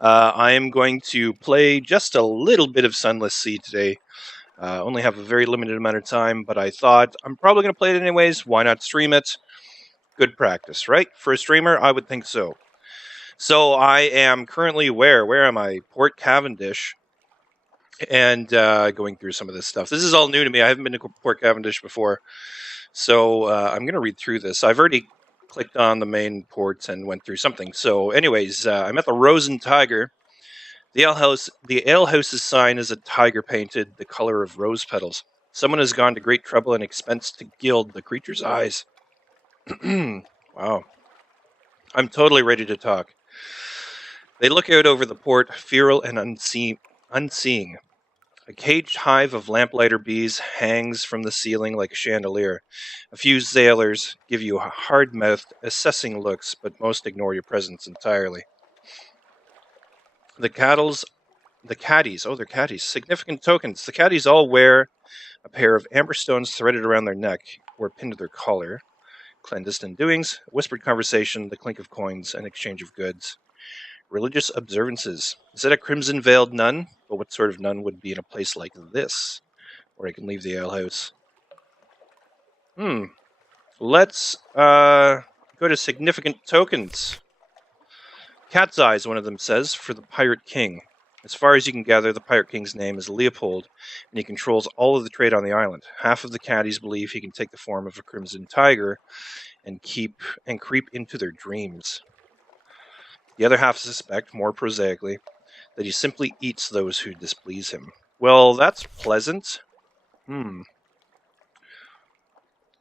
I am going to play just a little bit of Sunless Sea today. Only have a very limited amount of time, but I thought I'm probably going to play it anyways. Why not stream it? Good practice, right? For a streamer, I would think so. So I am currently where? Where am I? Port Cavendish. And going through some of this stuff. This is all new to me. I haven't been to Port Cavendish before. So I'm going to read through this. I've already clicked on the main ports and went through something. So anyways, I'm at the Rose and Tiger. The alehouse's sign is a tiger painted the color of rose petals. Someone has gone to great trouble and expense to gild the creature's eyes. Wow. I'm totally ready to talk. They look out over the port, feral and unseeing. A caged hive of lamplighter bees hangs from the ceiling like a chandelier. A few sailors give you hard-mouthed, assessing looks, but most ignore your presence entirely. The caddies, they're caddies, significant tokens. The caddies all wear a pair of amber stones threaded around their neck or pinned to their collar. Clandestine doings, whispered conversation, the clink of coins, and exchange of goods. Religious observances. Is it a crimson-veiled nun? But what sort of nun would be in a place like this, where I can leave the alehouse? Let's go to significant tokens. Cat's Eyes, one of them says, for the Pirate King. As far as you can gather, the Pirate King's name is Leopold, and he controls all of the trade on the island. Half of the caddies believe he can take the form of a crimson tiger and creep into their dreams. The other half suspect, more prosaically, that he simply eats those who displease him. Well, that's pleasant.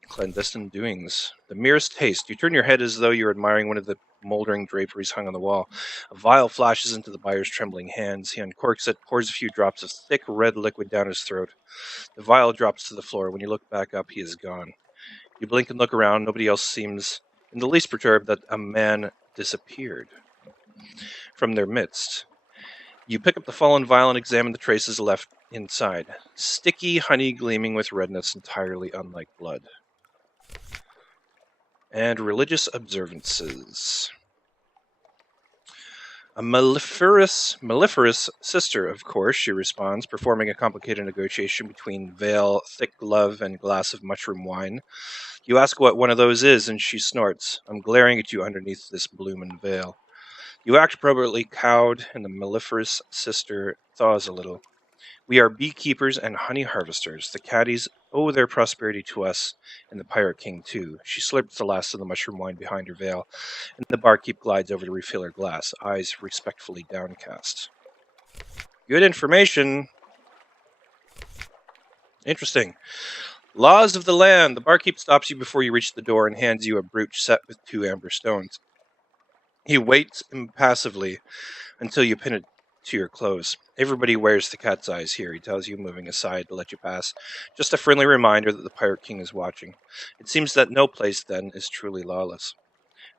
Clandestine doings. The merest taste. You turn your head as though you're admiring one of the moldering draperies hung on the wall. A vial flashes into the buyer's trembling hands. He uncorks it, pours a few drops of thick red liquid down his throat. The vial drops to the floor. When you look back up, he is gone. You blink and look around. Nobody else seems in the least perturbed that a man disappeared from their midst. You pick up the fallen vial and examine the traces left inside. Sticky honey gleaming with redness, entirely unlike blood. And religious observances. A mellifluous sister, of course, she responds, performing a complicated negotiation between veil, thick glove, and glass of mushroom wine. You ask what one of those is, and she snorts. I'm glaring at you underneath this bloomin' veil. You act appropriately cowed, and the mellifluous sister thaws a little. We are beekeepers and honey harvesters. The caddies owe their prosperity to us, and the Pirate King too. She slurps the last of the mushroom wine behind her veil, and the barkeep glides over to refill her glass, eyes respectfully downcast. Good information. Interesting. Laws of the land. The barkeep stops you before you reach the door and hands you a brooch set with 2 amber stones. He waits impassively until you pin it to your clothes. Everybody wears the cat's eyes here, he tells you, moving aside to let you pass. Just a friendly reminder that the Pirate King is watching. It seems that no place, then, is truly lawless.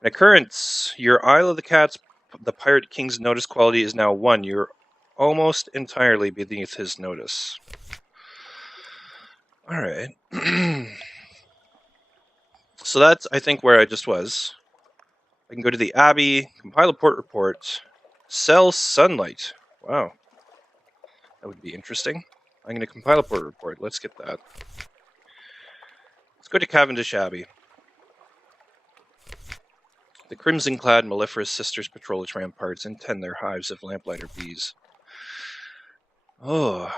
An occurrence. Your Isle of the Cats, the Pirate King's notice quality is now 1. You're almost entirely beneath his notice. Alright. So that's, I think, where I just was. I can go to the Abbey, compile a port report, sell sunlight. Wow. That would be interesting. I'm going to compile a port report. Let's get that. Let's go to Cavendish Abbey. The crimson-clad mellifluous sisters patrol its ramparts and tend their hives of lamplighter bees. Oh,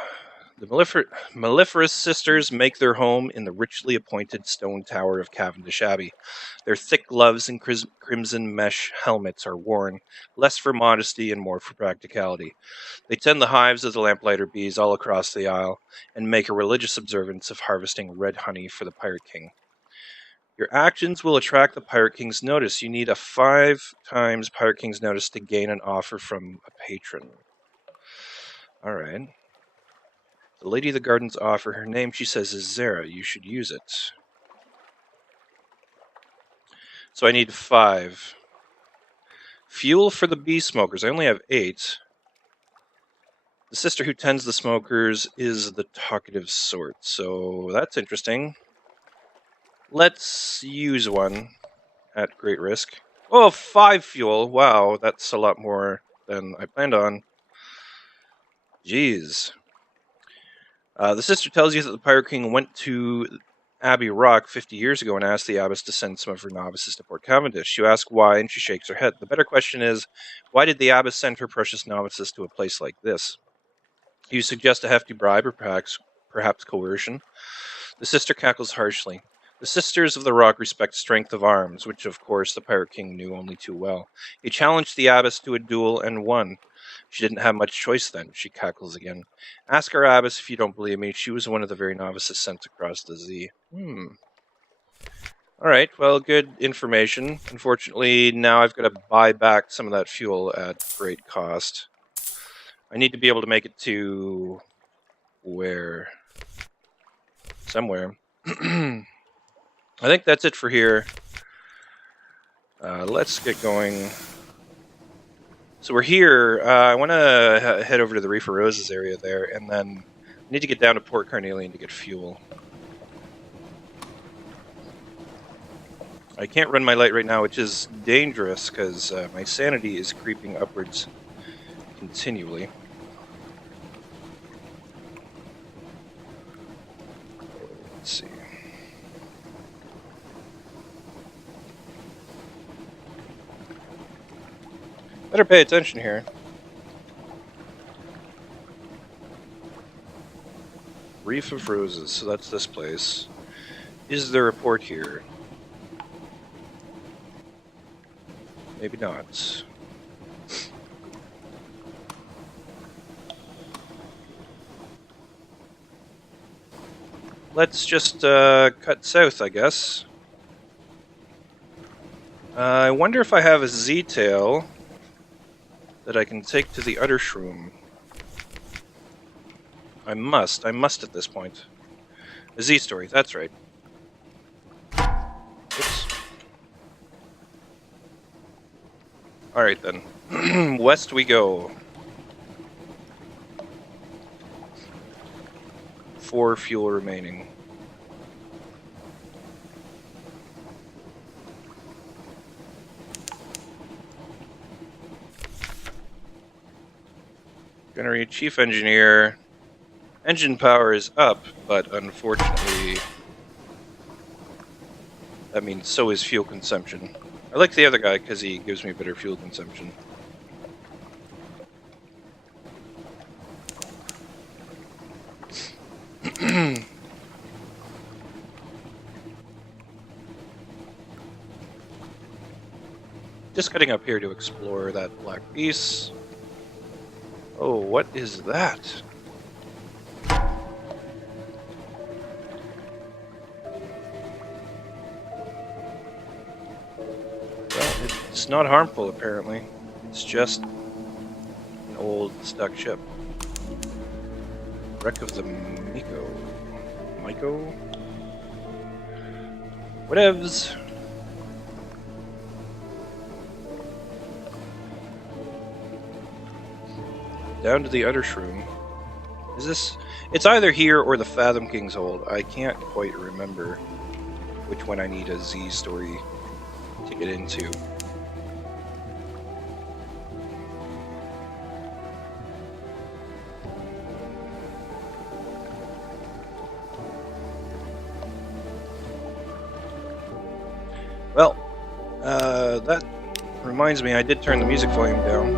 the mellifluous sisters make their home in the richly appointed stone tower of Cavendish Abbey. Their thick gloves and crimson mesh helmets are worn, less for modesty and more for practicality. They tend the hives of the lamplighter bees all across the isle, and make a religious observance of harvesting red honey for the Pirate King. Your actions will attract the Pirate King's notice. You need a 5 times Pirate King's notice to gain an offer from a patron. Alright. The Lady of the Gardens offer. Her name, she says, is Zara. You should use it. So I need 5. Fuel for the bee smokers. I only have 8. The sister who tends the smokers is the talkative sort. So that's interesting. Let's use one at great risk. Oh, 5 fuel. Wow, that's a lot more than I planned on. Jeez. The sister tells you that the Pirate King went to Abbey Rock 50 years ago and asked the abbess to send some of her novices to Port Cavendish. You ask why, and she shakes her head. The better question is, why did the abbess send her precious novices to a place like this? You suggest a hefty bribe, or perhaps coercion. The sister cackles harshly. The Sisters of the Rock respect strength of arms, which of course the Pirate King knew only too well. He challenged the abbess to a duel and won. She didn't have much choice then, she cackles again. Ask our abbess if you don't believe me. She was one of the very novices sent across the sea. Alright, well, good information. Unfortunately, now I've got to buy back some of that fuel at great cost. I need to be able to make it to... where? Somewhere. I think that's it for here. Let's get going. So we're here. I want to head over to the Reef of Roses area there, and then I need to get down to Port Carnelian to get fuel. I can't run my light right now, which is dangerous because my sanity is creeping upwards continually. Let's see. Better pay attention here. Reef of Roses, so that's this place. Is there a port here? Maybe not. Let's just cut south, I guess. I wonder if I have a Z-tail that I can take to the Uttershroom. I must at this point. A Z-story, that's right. Oops. Alright then. West we go. 4 fuel remaining. Gunnery Chief Engineer. Engine power is up, but unfortunately that means so is fuel consumption. I like the other guy because he gives me better fuel consumption. Just getting up here to explore that black piece. Oh, what is that? Well, it's not harmful, apparently. It's just an old, stuck ship. Wreck of the Miko? Whatevs. Down to the Uttershroom. Is this... It's either here or the Fathom King's Hold. I can't quite remember which one I need a Z story to get into. Well, that reminds me, I did turn the music volume down.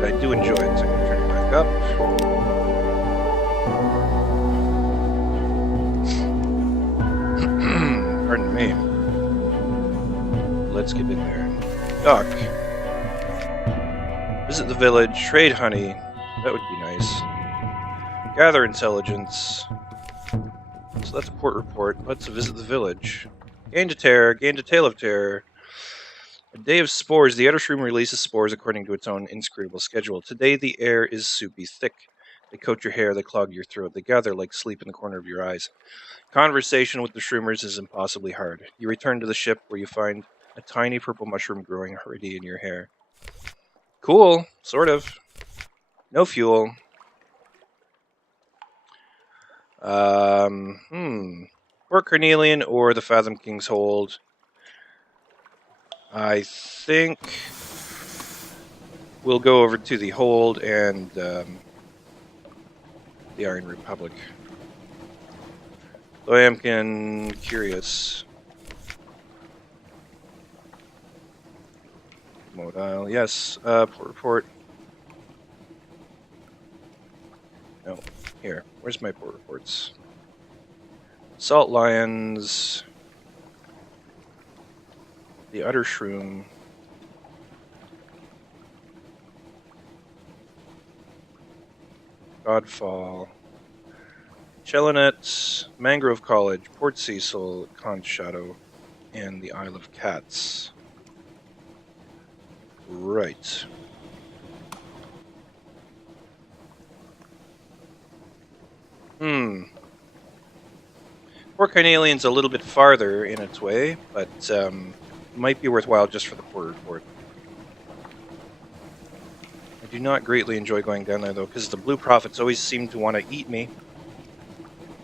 But I do enjoy it, so I'm going to turn it back up. Pardon me. Let's get in there. Dock. Visit the village, trade honey. That would be nice. Gather intelligence. So that's a port report. Let's visit the village. Gain to terror, gain to tale of terror. A day of spores. The Uttershroom releases spores according to its own inscrutable schedule. Today the air is soupy thick. They coat your hair, they clog your throat, they gather like sleep in the corner of your eyes. Conversation with the shroomers is impossibly hard. You return to the ship where you find a tiny purple mushroom growing already in your hair. Cool, sort of. No fuel. Port Carnelian or the Fathom King's Hold. I think we'll go over to the Hold and the Iron Republic. Though I am curious. Modile, yes. Port report. No, here. Where's my port reports? Salt Lions. The Utter Shroom. Godfall. Chelinet, Mangrove College, Port Cecil, Conch Shadow, and the Isle of Cats. Right. Port Carnelian's a little bit farther in its way, but might be worthwhile just for the port report. I do not greatly enjoy going down there, though, because the Blue Prophets always seem to want to eat me,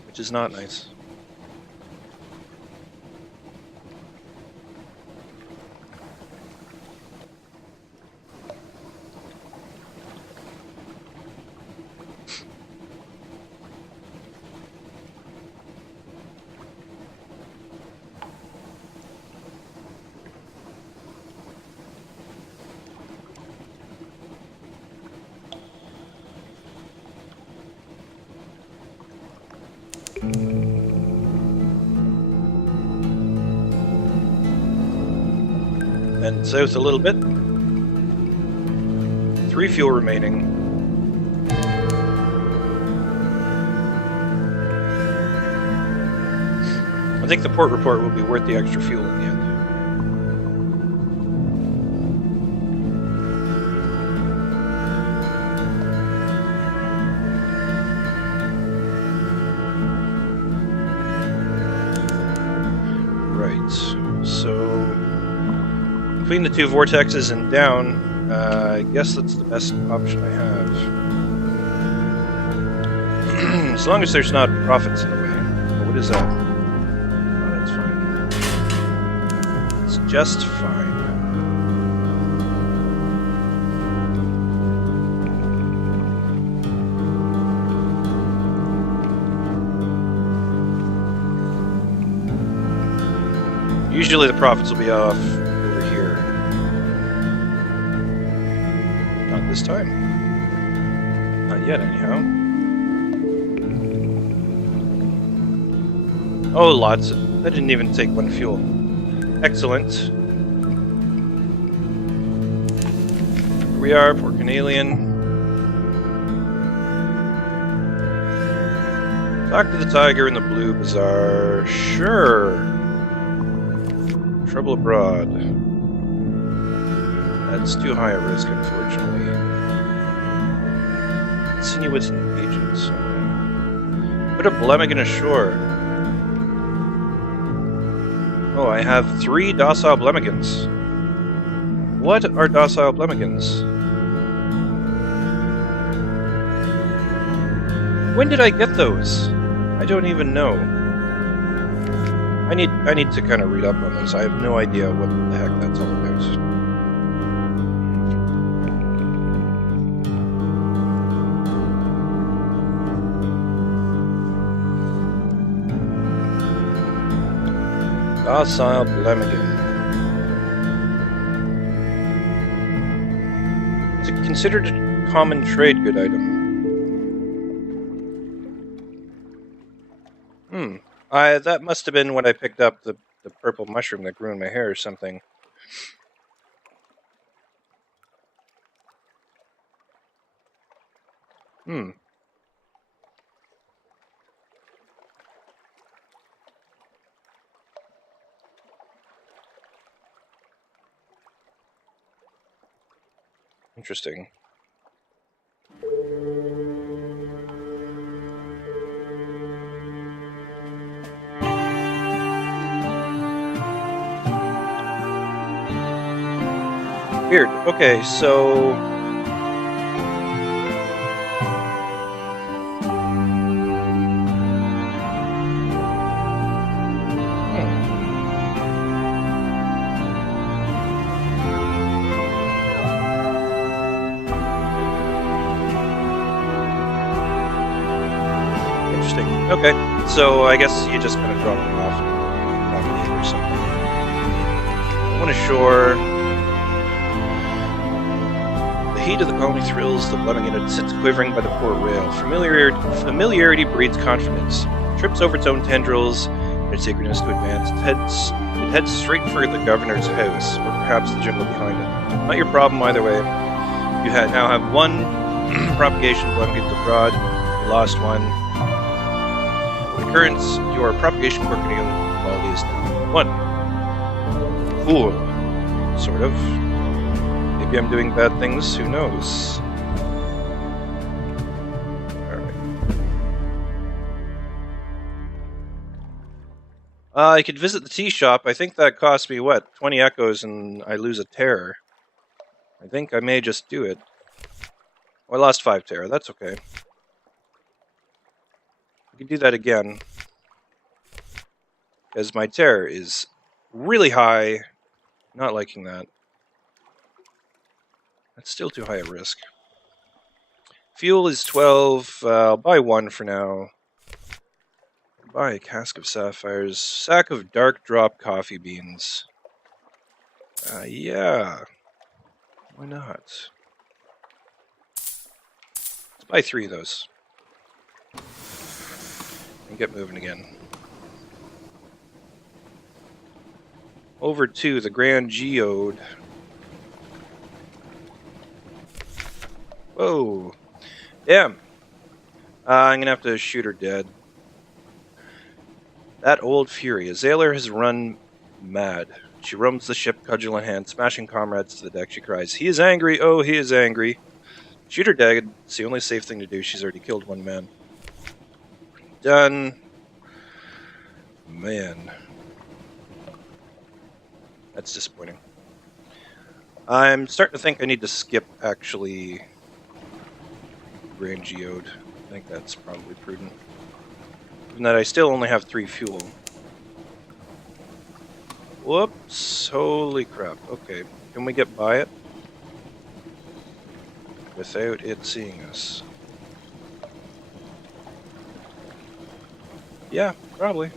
which is not nice. And south a little bit. 3 fuel remaining. I think the port report will be worth the extra fuel in the end. Right, so between the 2 vortexes and down, I guess that's the best option I have. As long as there's not profits in the way. Oh, what is that? Oh, that's fine. It's just fine. Usually the profits will be off over here. Not this time. Not yet, anyhow. Oh, lots. That didn't even take 1 fuel. Excellent. Here we are, Port Carnelian. Talk to the Tiger in the Blue Bazaar. Sure. Trouble abroad. That's too high a risk, unfortunately. Insinuate agents. Put a Blemigan ashore. Oh, I have 3 docile Blemigans. What are docile Blemigans? When did I get those? I don't even know. I need to kind of read up on those. I have no idea what the heck that's all about. Docile Blemigan. It's considered a common trade good item. That must have been when I picked up the purple mushroom that grew in my hair or something. Interesting. Weird. Okay, so Interesting. Okay, so I guess you just kind of drop them off and propagate or something. One ashore. The heat of the colony thrills the Lemming, and it sits quivering by the port rail. Familiarity breeds confidence. It trips over its own tendrils in its eagerness to advance. It heads straight for the governor's house, or perhaps the jungle behind it. Not your problem either way. You now have one propagation blanket abroad. You lost one. With the currents, your propagation quirking quality is now 1. Cool. Sort of. Maybe I'm doing bad things, who knows? Alright. I could visit the tea shop. I think that cost me, what, 20 echoes and I lose a terror. I think I may just do it. Oh, I lost 5 terror, that's okay. I can do that again. Because my terror is really high. Not liking that. That's still too high a risk. Fuel is 12. I'll buy 1 for now. Buy a cask of sapphires. Sack of dark drop coffee beans. Yeah. Why not? Let's buy 3 of those. And get moving again. Over to the Grand Geode. Whoa. Damn. I'm gonna have to shoot her dead. That old fury. Azaler has run mad. She roams the ship, cudgel in hand, smashing comrades to the deck. She cries, "He is angry! Oh, he is angry!" Shoot her dead. It's the only safe thing to do. She's already killed 1 man. Done. Man. That's disappointing. I'm starting to think I need to skip, actually, Grand Geode. I think that's probably prudent. Given that I still only have 3 fuel. Whoops. Holy crap. Okay. Can we get by it? Without it seeing us? Yeah, probably.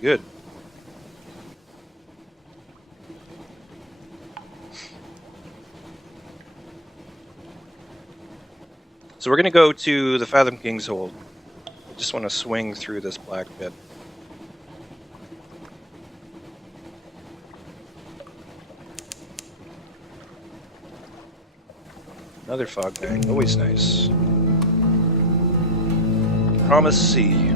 Good. So we're going to go to the Fathom King's Hold. I just want to swing through this black pit. Another fog bank, always nice. Promised Sea.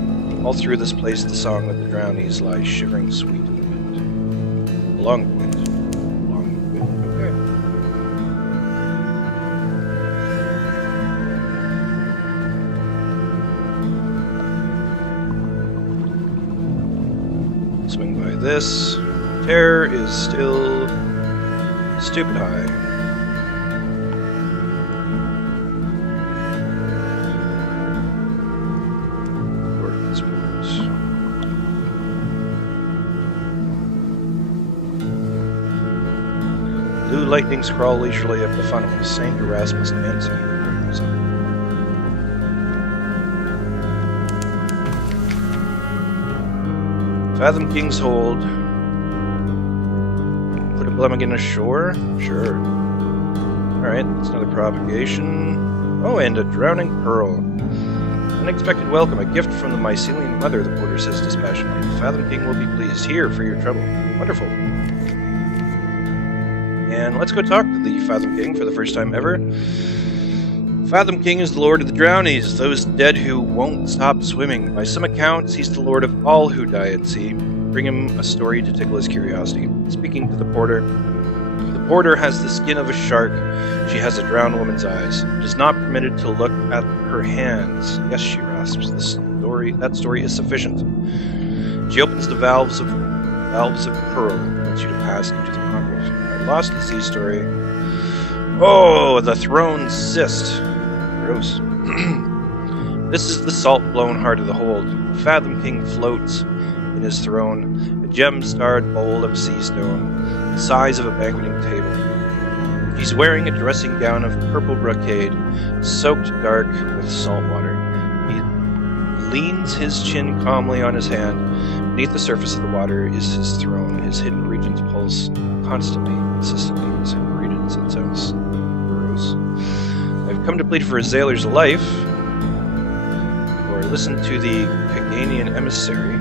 All through this place the song of the drownies lies shivering sweet in the wind. Along the wind. Along the wind. Okay. Swing by this. Terror is still stupid high. Blue lightnings crawl leisurely up the funnel. St. Erasmus dancing. Fathom King's Hold. Put a Blemigan ashore? Sure. Alright, that's another propagation. Oh, and a drowning pearl. Unexpected welcome, a gift from the Mycelian mother, the porter says dispassionately. The Fathom King will be pleased. Here for your trouble. Wonderful. And let's go talk to the Fathom King for the first time ever. Fathom King is the lord of the drownies, those dead who won't stop swimming. By some accounts, he's the lord of all who die at sea. Bring him a story to tickle his curiosity. Speaking to the porter has the skin of a shark. She has a drowned woman's eyes. It is not permitted to look at her hands. Yes, she rasps. That story is sufficient. She opens the valves of pearl and wants you to pass into the conduit. I lost the sea story. Oh, the throne's cyst. Gross. This is the salt-blown heart of the hold. Fathom King floats in his throne, a gem-starred bowl of sea stone, the size of a banqueting table. He's wearing a dressing gown of purple brocade, soaked dark with salt water. leans his chin calmly on his hand. Beneath the surface of the water is his throne. His hidden regions pulse constantly, consistently. His hidden regions, it sounds gross. I've come to plead for a sailor's life, or listen to the Kaganian emissary.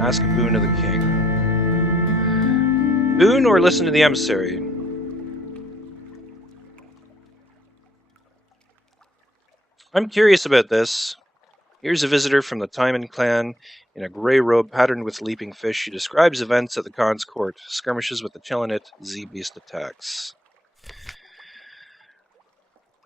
Ask a boon of the king. Boon or listen to the emissary? I'm curious about this. Here's a visitor from the Timon clan in a grey robe patterned with leaping fish. She describes events at the Khan's court, skirmishes with the Chelenit, Z-Beast attacks.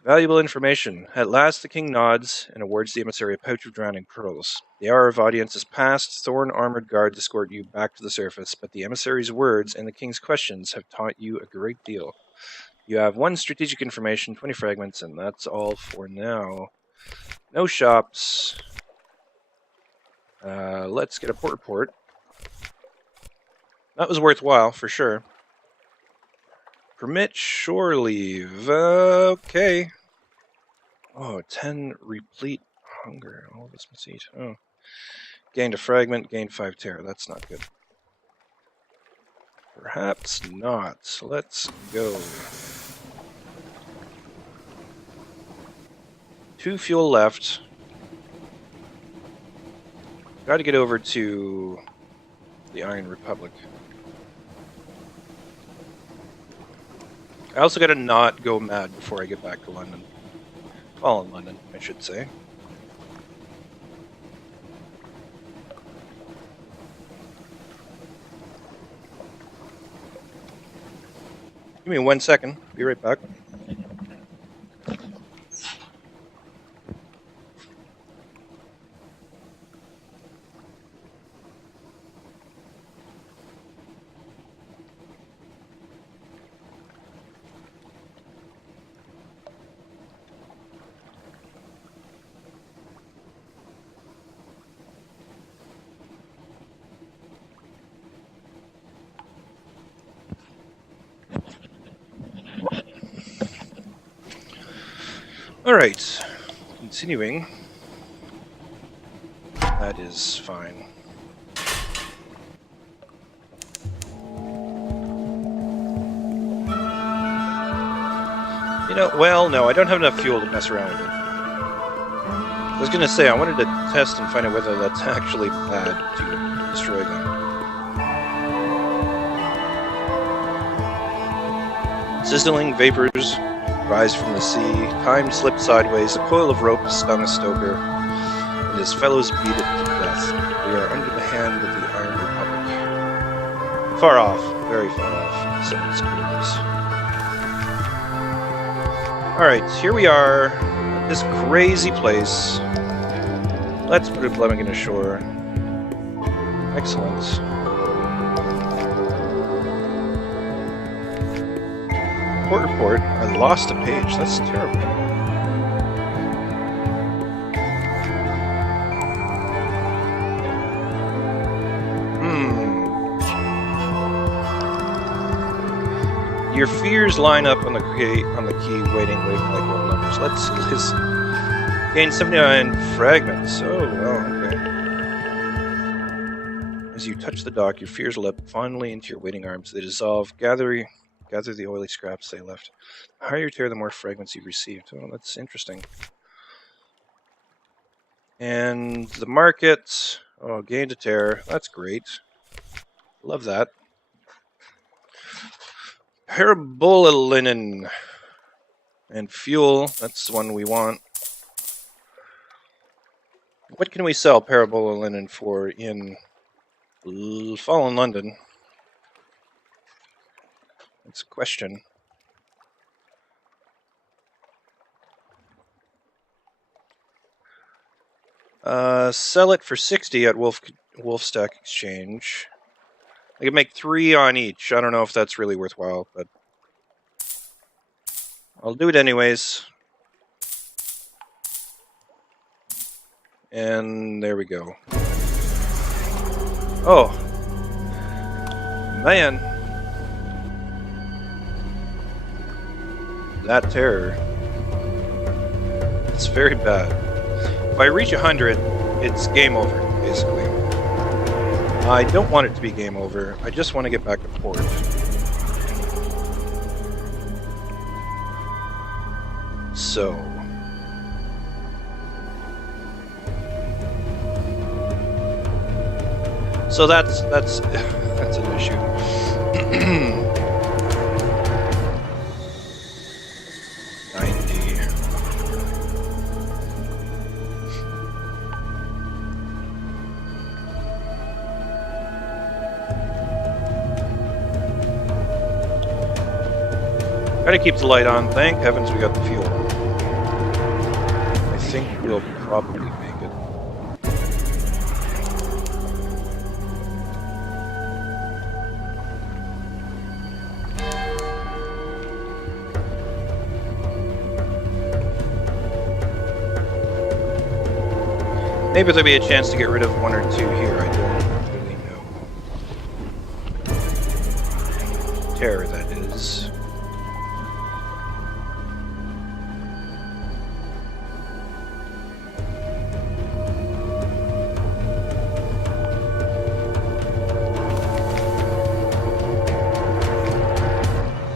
Valuable information. At last the king nods and awards the emissary a pouch of drowning pearls. The hour of audience is past. Thorn-armored guards escort you back to the surface, but the emissary's words and the king's questions have taught you a great deal. You have 1 strategic information, 20 fragments, and that's all for now. No shops. Let's get a port report. That was worthwhile, for sure. Permit shore leave. Okay. Oh, 10 replete hunger. All this must eat. Oh. Gained a fragment, gained 5 terror. That's not good. Perhaps not. Let's go. 2 fuel left. Got to get over to the Iron Republic. I also got to not go mad before I get back to London. Fallen London, I should say. Give me 1 second. Be right back. Alright, continuing. That is fine. You know, well, no, I don't have enough fuel to mess around with it. I was gonna say, I wanted to test and find out whether that's actually bad to destroy them. Sizzling vapors rise from the sea. Time slipped sideways. A coil of rope stung a stoker, and his fellows beat it to death. We are under the hand of the Iron Republic. Far off, very far off. Someone's quarters. Alright, here we are at this crazy place. Let's put a Blemigan ashore. Excellent. Port report. I lost a page. That's terrible. Your fears line up on the key, waiting like roll numbers. Let's gain 79 fragments. Oh, well, okay. As you touch the dock, your fears leap fondly into your waiting arms. They dissolve. Gather the oily scraps they left. The higher you tear, the more fragments you've received. Oh, that's interesting. And the market. Oh, gained a tear. That's great. Love that. Parabola linen. And fuel. That's the one we want. What can we sell parabola linen for in Fallen London? That's a question. Sell it for 60 at Wolfstack Exchange. I can make 3 on each. I don't know if that's really worthwhile, but I'll do it anyways. And there we go. Oh. Man. That terror. It's very bad. if I reach 100, it's game over, basically. I don't want it to be game over. I just want to get back to port. So that's that's an issue. Gotta keep the light on. Thank heavens we got the fuel. I think we'll probably make it. Maybe there'll be a chance to get rid of one or two here. I don't really know. Terror, that is.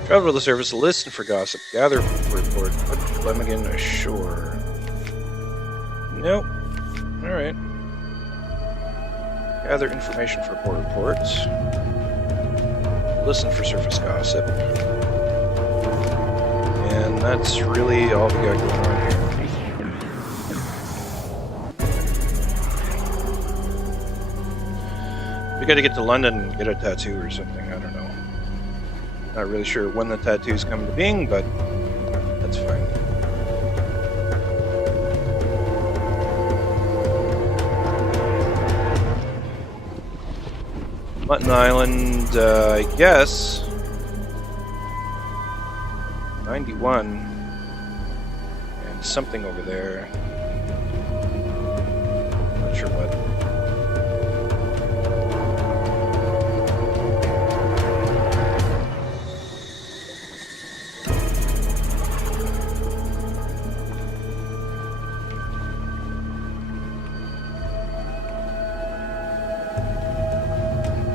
Travel to the surface, listen for gossip, gather report, put Flemigan ashore. Nope. Alright. Gather information for port reports. Listen for surface gossip. And that's really all we got going on here. We gotta get to London and get a tattoo or something, I don't know. Not really sure when the tattoo's coming to being, but that's fine. Mutton Island, I guess. 91. And something over there. Not sure what.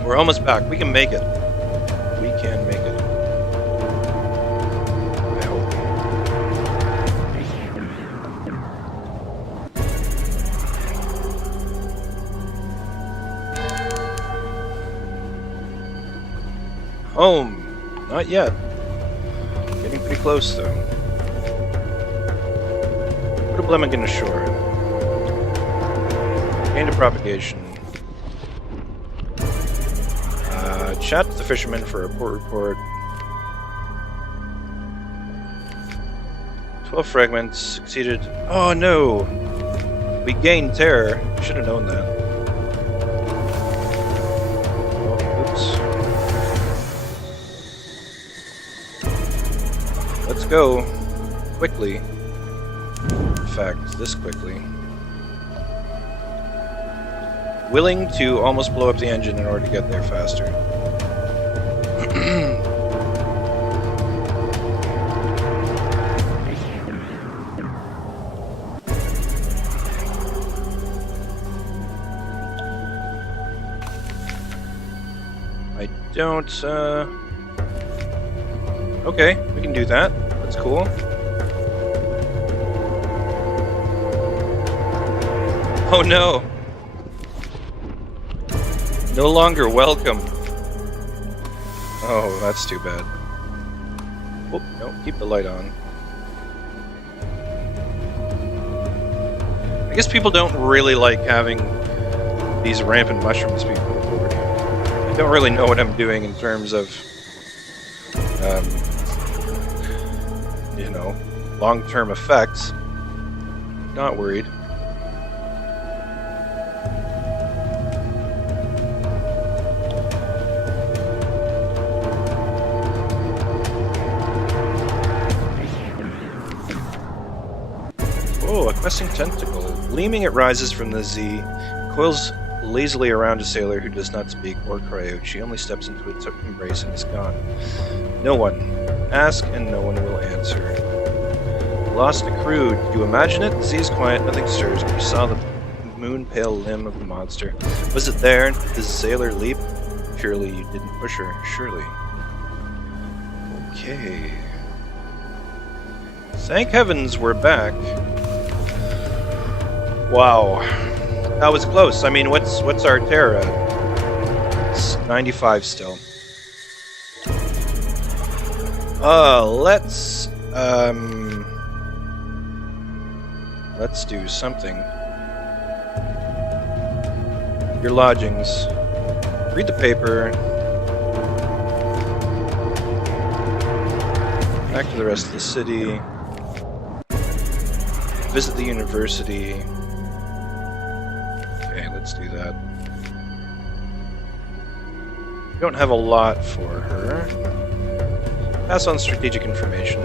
We're almost back. We can make it. We can make it. I hope. Home. Not yet. Getting pretty close, though. Put a Flemigan ashore. Gain to propagation. Chat to the fisherman for a port report. 12 fragments succeeded. Oh no! We gained terror. Should have known that. Oh, oops. Let's go. Quickly. In fact, this quickly. Willing to almost blow up the engine in order to get there faster. I don't, okay, we can do that. That's cool. Oh no! No longer welcome. Oh, that's too bad. Oh, no, keep the light on. I guess people don't really like having these rampant mushrooms be put forward. I don't really know what I'm doing in terms of, you know, long-term effects. Not worried. Oh, a questing tentacle. Gleaming, it rises from the Z, coils lazily around a sailor who does not speak or cry out. She only steps into its embrace and is gone. No one. Ask and no one will answer. lost a crew. Did you imagine it? The sea is quiet, nothing stirs, but you saw the moon-pale limb of the monster. Was it there? Did the sailor leap? Surely you didn't push her. Surely. Okay. Thank heavens we're back. Wow. That was close. I mean, what's our terror at? It's 95 still. Let's do something. Your lodgings. Read the paper. Back to the rest of the city. Visit the university. Okay, let's do that. We don't have a lot for her. Pass on strategic information.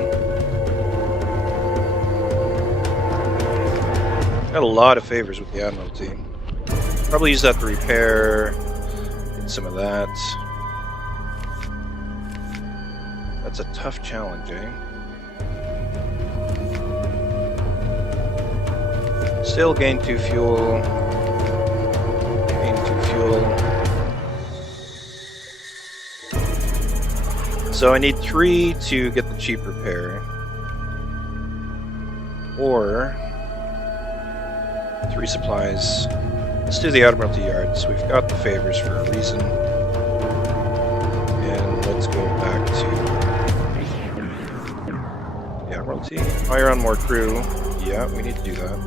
Got a lot of favors with the Admiralty. Probably use that to repair. Get some of that. That's a tough challenge, eh? Still gain 2 fuel. Gain 2 fuel. So I need 3 to get the cheap repair. Or 3 supplies. Let's do the Admiralty Yards. We've got the favors for a reason. And let's go back to the Admiralty. Hire on more crew. Yeah, we need to do that.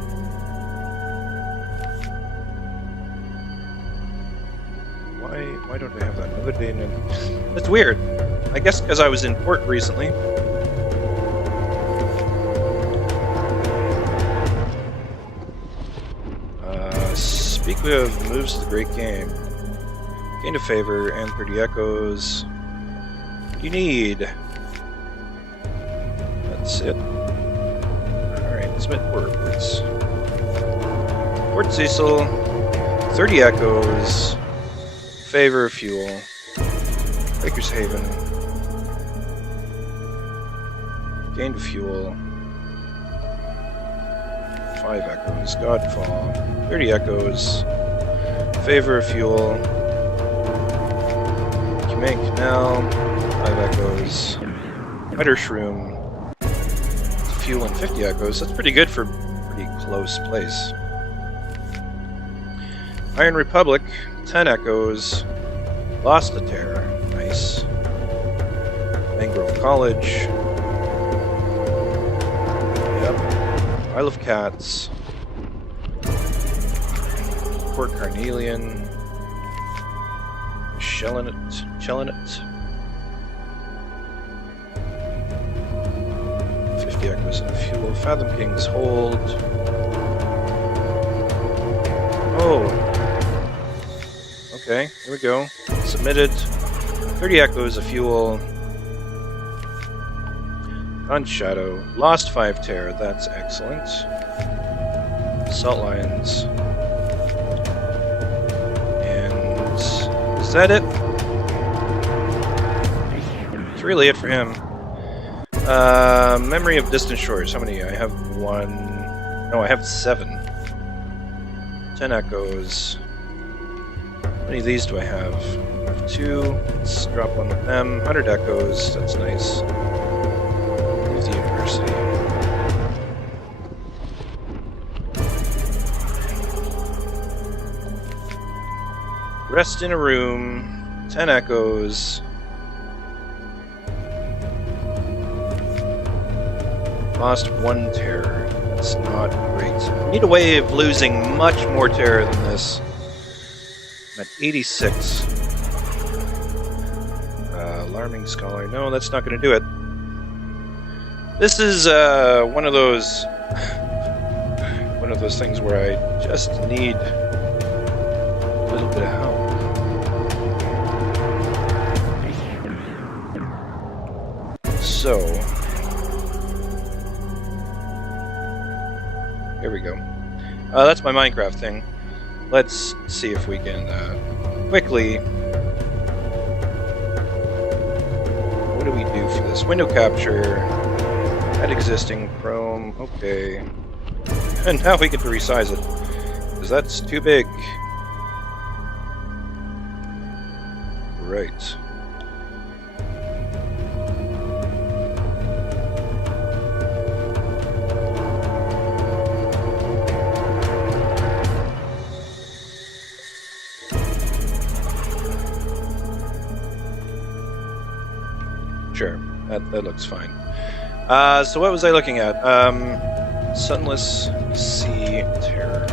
Why don't I have that another day? That's weird. I guess because I was in port recently. Speak of moves to the great game. Gain a favor and 30 echoes. You need. That's it. Alright, submit port reports. Port Cecil. 30 echoes. Favor of fuel. Baker's Haven. Gained fuel. 5 echoes. Godfall. 30 echoes. Favor of fuel. Humane Canal. 5 echoes. Spider Shroom. Fuel and 50 echoes. That's pretty good for a pretty close place. Iron Republic. 10 echoes. Lost a Terror. Nice. Mangrove College. Yep. Isle of Cats. Port Carnelian. Chellenet. 50 echoes and fuel. Fathom King's Hold. Oh. Okay, here we go. Submitted. 30 echoes of fuel. On Shadow. Lost 5 terror. That's excellent. Salt Lions. And is that it? It's really it for him. Memory of Distant Shores. How many? I have 1. No, I have 7. 10 echoes. How many of these do I have? I have 2. Let's drop one of them. 100 echoes. That's nice. Leave the university. Rest in a room. 10 echoes. Lost 1 terror. That's not great. I need a way of losing much more terror than this. I'm at 86. Alarming Scholar. No, that's not going to do it. This is one of those things where I just need a little bit of help. So here we go. That's my Minecraft thing. Let's see if we can quickly. What do we do for this? Window capture. At existing chrome, okay. And now we get to resize it, because that's too big. Right. Sure, that looks fine. So what was I looking at? Sunless Sea Terror.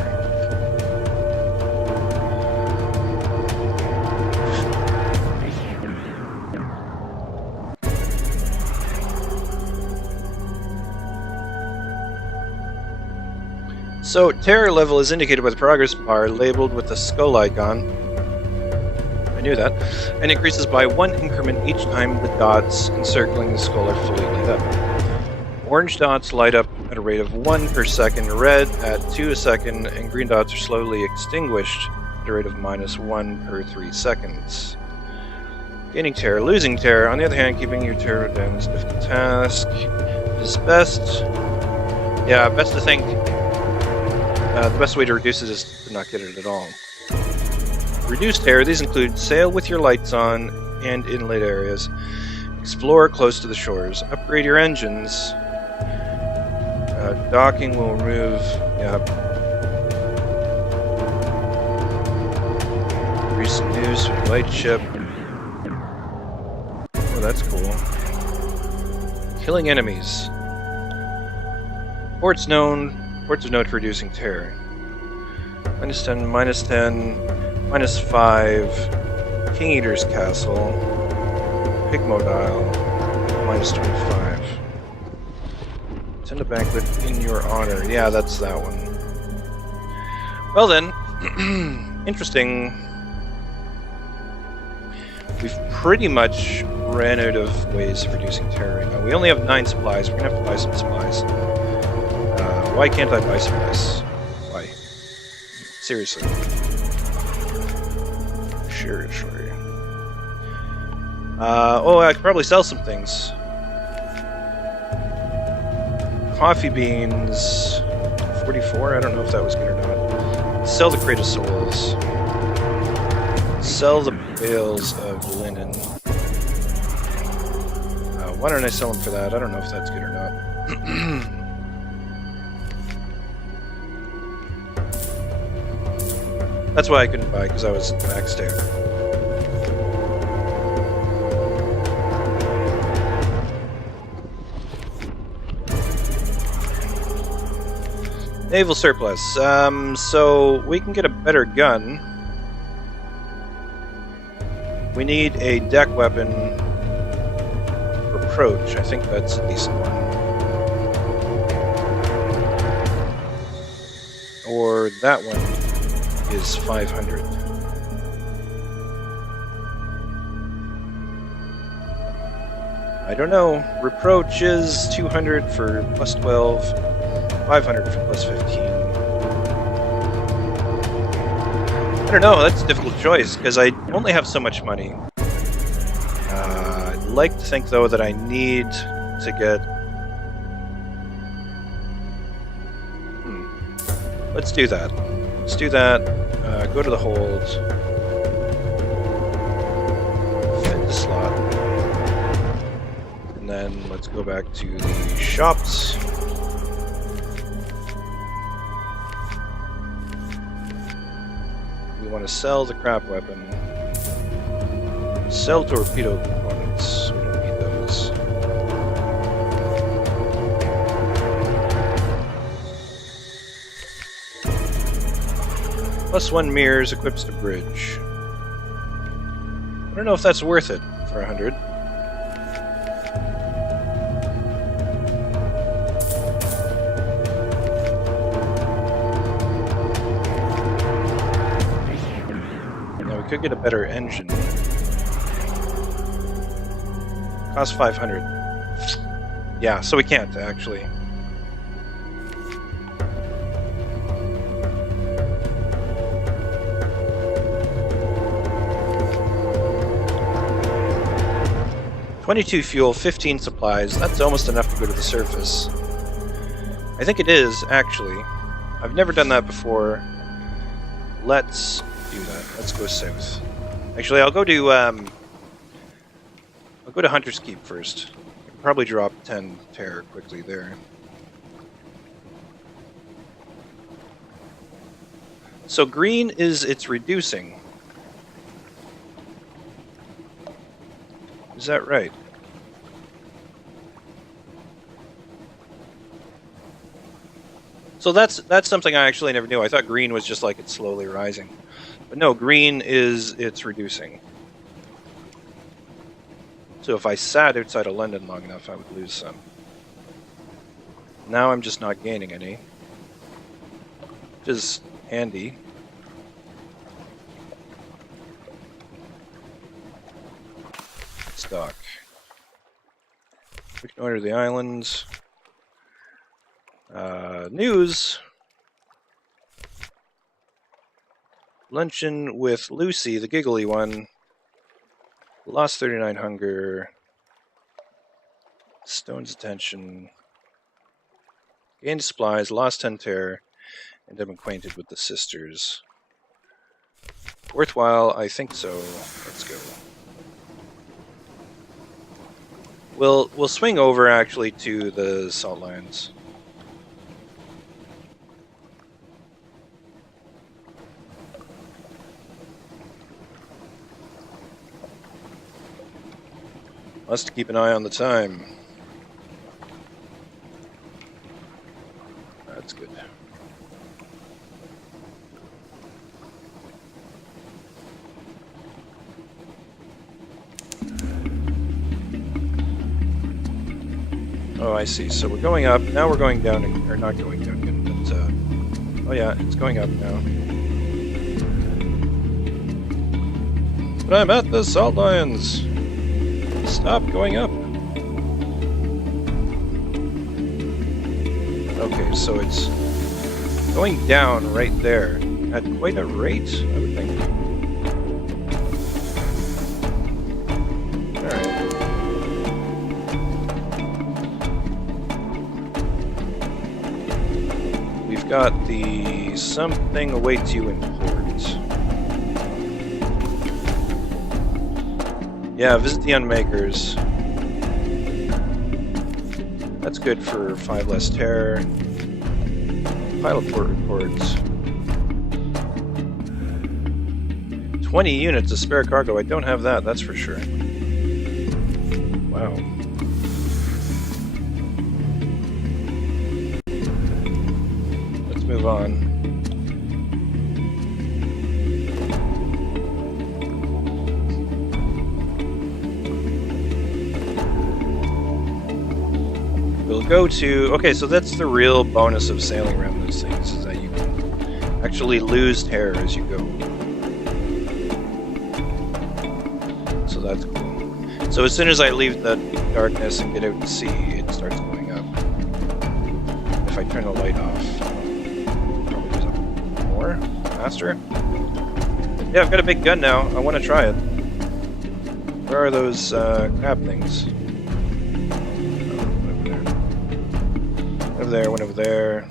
So, terror level is indicated by the progress bar labeled with the skull icon. I knew that. And increases by 1 increment each time the dots encircling the skull are fully lit up. Orange dots light up at a rate of 1 per second, red at 2 a second, and green dots are slowly extinguished at a rate of -1 per 3 seconds. Gaining terror, losing terror. On the other hand, keeping your terror down is a difficult task. It is best. Yeah, best to think. The best way to reduce it is to not get it at all. Reduce terror. These include sail with your lights on and in lit areas. Explore close to the shores. Upgrade your engines. Docking will remove. Recent news from the lightship. Oh, that's cool. Killing enemies. Ports of note for reducing terror. -10, -10, -5. King Eater's Castle. Pigmodile. -25. Attend a banquet in your honor. Yeah, that's that one. Well then, interesting. We've pretty much ran out of ways of reducing terror right now. We only have 9 supplies. We're gonna have to buy some supplies. Why can't I buy supplies? Why? Seriously. Seriously. I could probably sell some things. Coffee beans, 44. I don't know if that was good or not. Sell the crate of souls. Sell the bales of linen. Why don't I sell them for that? I don't know if that's good or not. That's why I couldn't buy, because I was maxed out. Naval surplus. So we can get a better gun. We need a deck weapon. Reproach. I think that's a decent one. Or that one is 500. I don't know. Reproach is 200 for plus 12, 500 for plus 15. I don't know, that's a difficult choice, because I only have so much money. I'd like to think, though, that I need to get... Let's do that. Let's do that. Go to the hold. Fit the slot. And then let's go back to the shops. We want to sell the crap weapon. Sell torpedo components. We don't need those. +1 mirrors equips the bridge. I don't know if that's worth it for 100. Now we could get a better engine. Cost 500. Yeah, so we can't actually. $22 fuel, 15 supplies. That's almost enough to go to the surface. I think it is, actually. I've never done that before. Let's do that. Let's go south. Actually, I'll go to Hunter's Keep first. I can probably drop 10 terror quickly there. So green is it's reducing. Is that right? So that's something I actually never knew. I thought green was just like it's slowly rising. But no, green is it's reducing. So if I sat outside of London long enough, I would lose some. Now I'm just not gaining any. Which is handy. Stock. We can order the islands. News. Luncheon with Lucy, the giggly one. Lost 39 hunger. Stone's attention. Gained supplies, lost 10 terror, and I'm acquainted with the sisters. Worthwhile, I think so. Let's go. We'll swing over actually to the salt lands. Must keep an eye on the time. That's good. Oh, I see. So we're going up. Now we're going down, or not going down again, but, oh yeah, it's going up now. But I'm at the salt lions. Stop going up. Okay, so it's going down right there at quite a rate, I would think. Alright. We've got the something awaits you in port. Yeah, visit the Unmakers. That's good for 5 less terror. Pilot port reports. 20 units of spare cargo. I don't have that, that's for sure. Wow. Let's move on. We'll go to... Okay, so that's the real bonus of sailing around those things, is that you can actually lose terror as you go. So that's cool. So as soon as I leave the darkness and get out to sea, it starts going up. If I turn the light off, it probably goes up more, faster. Yeah, I've got a big gun now. I want to try it. Where are those crab things? Over there, one over there.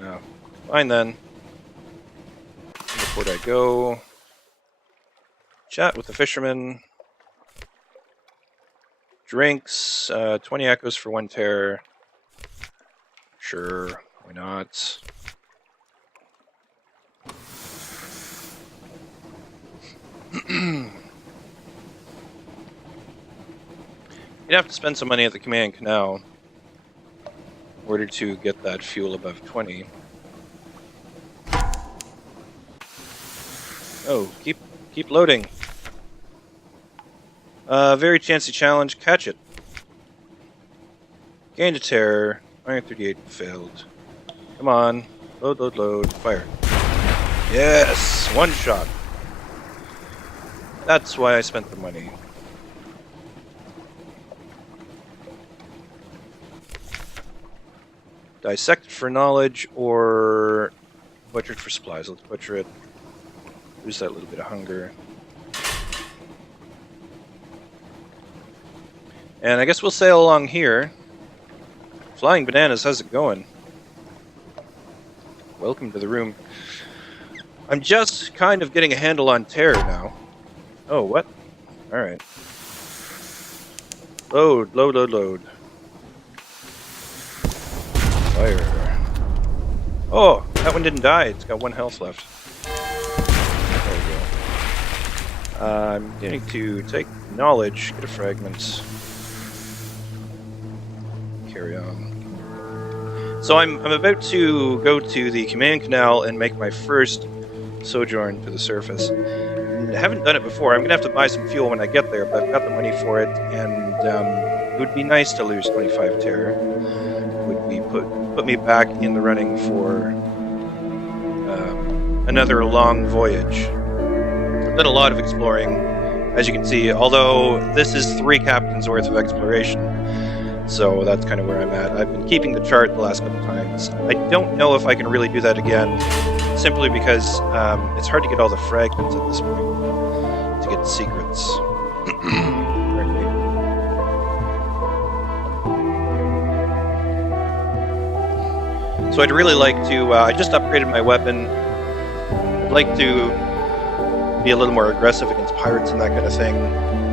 Oh, fine then. Before I go, chat with the fisherman. Drinks, 20 echoes for 1 terror. Sure, why not? You'd have to spend some money at the command canal in order to get that fuel above 20. Oh, keep loading. Very chancy challenge. Catch it. Gained a terror. Iron 38 failed. Come on. Load, load, load. Fire. Yes! One shot. That's why I spent the money. Dissected for knowledge or butchered for supplies. Let's butcher it. Lose that little bit of hunger. And I guess we'll sail along here. Flying Bananas, how's it going? Welcome to the room. I'm just kind of getting a handle on terror now. Oh, what? Alright. Load, load, load, load. Fire. Oh, that one didn't die. It's got 1 health left. There we go. I'm getting to take knowledge, get a fragment. Carry on. So I'm about to go to the command canal and make my first sojourn to the surface. I haven't done it before. I'm going to have to buy some fuel when I get there, but I've got the money for it, and it would be nice to lose 25 terror. It would be put me back in the running for another long voyage. I've done a lot of exploring, as you can see, although this is 3 captains worth of exploration. So that's kind of where I'm at. I've been keeping the chart the last couple times. I don't know if I can really do that again, simply because it's hard to get all the fragments at this point, to get secrets. So I'd really like to, I just upgraded my weapon. I'd like to be a little more aggressive against pirates and that kind of thing.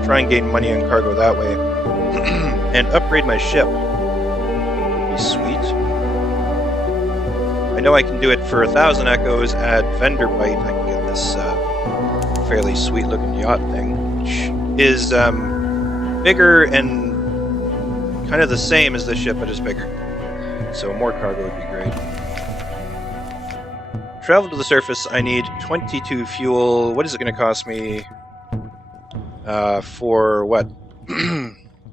Try and gain money and cargo that way. And upgrade my ship. Be sweet. I know I can do it for 1,000 echoes at Vendor Bite. I can get this fairly sweet looking yacht thing, which is bigger and kind of the same as this ship, but it's bigger. So more cargo would be great. Travel to the surface, I need 22 fuel. What is it going to cost me for what?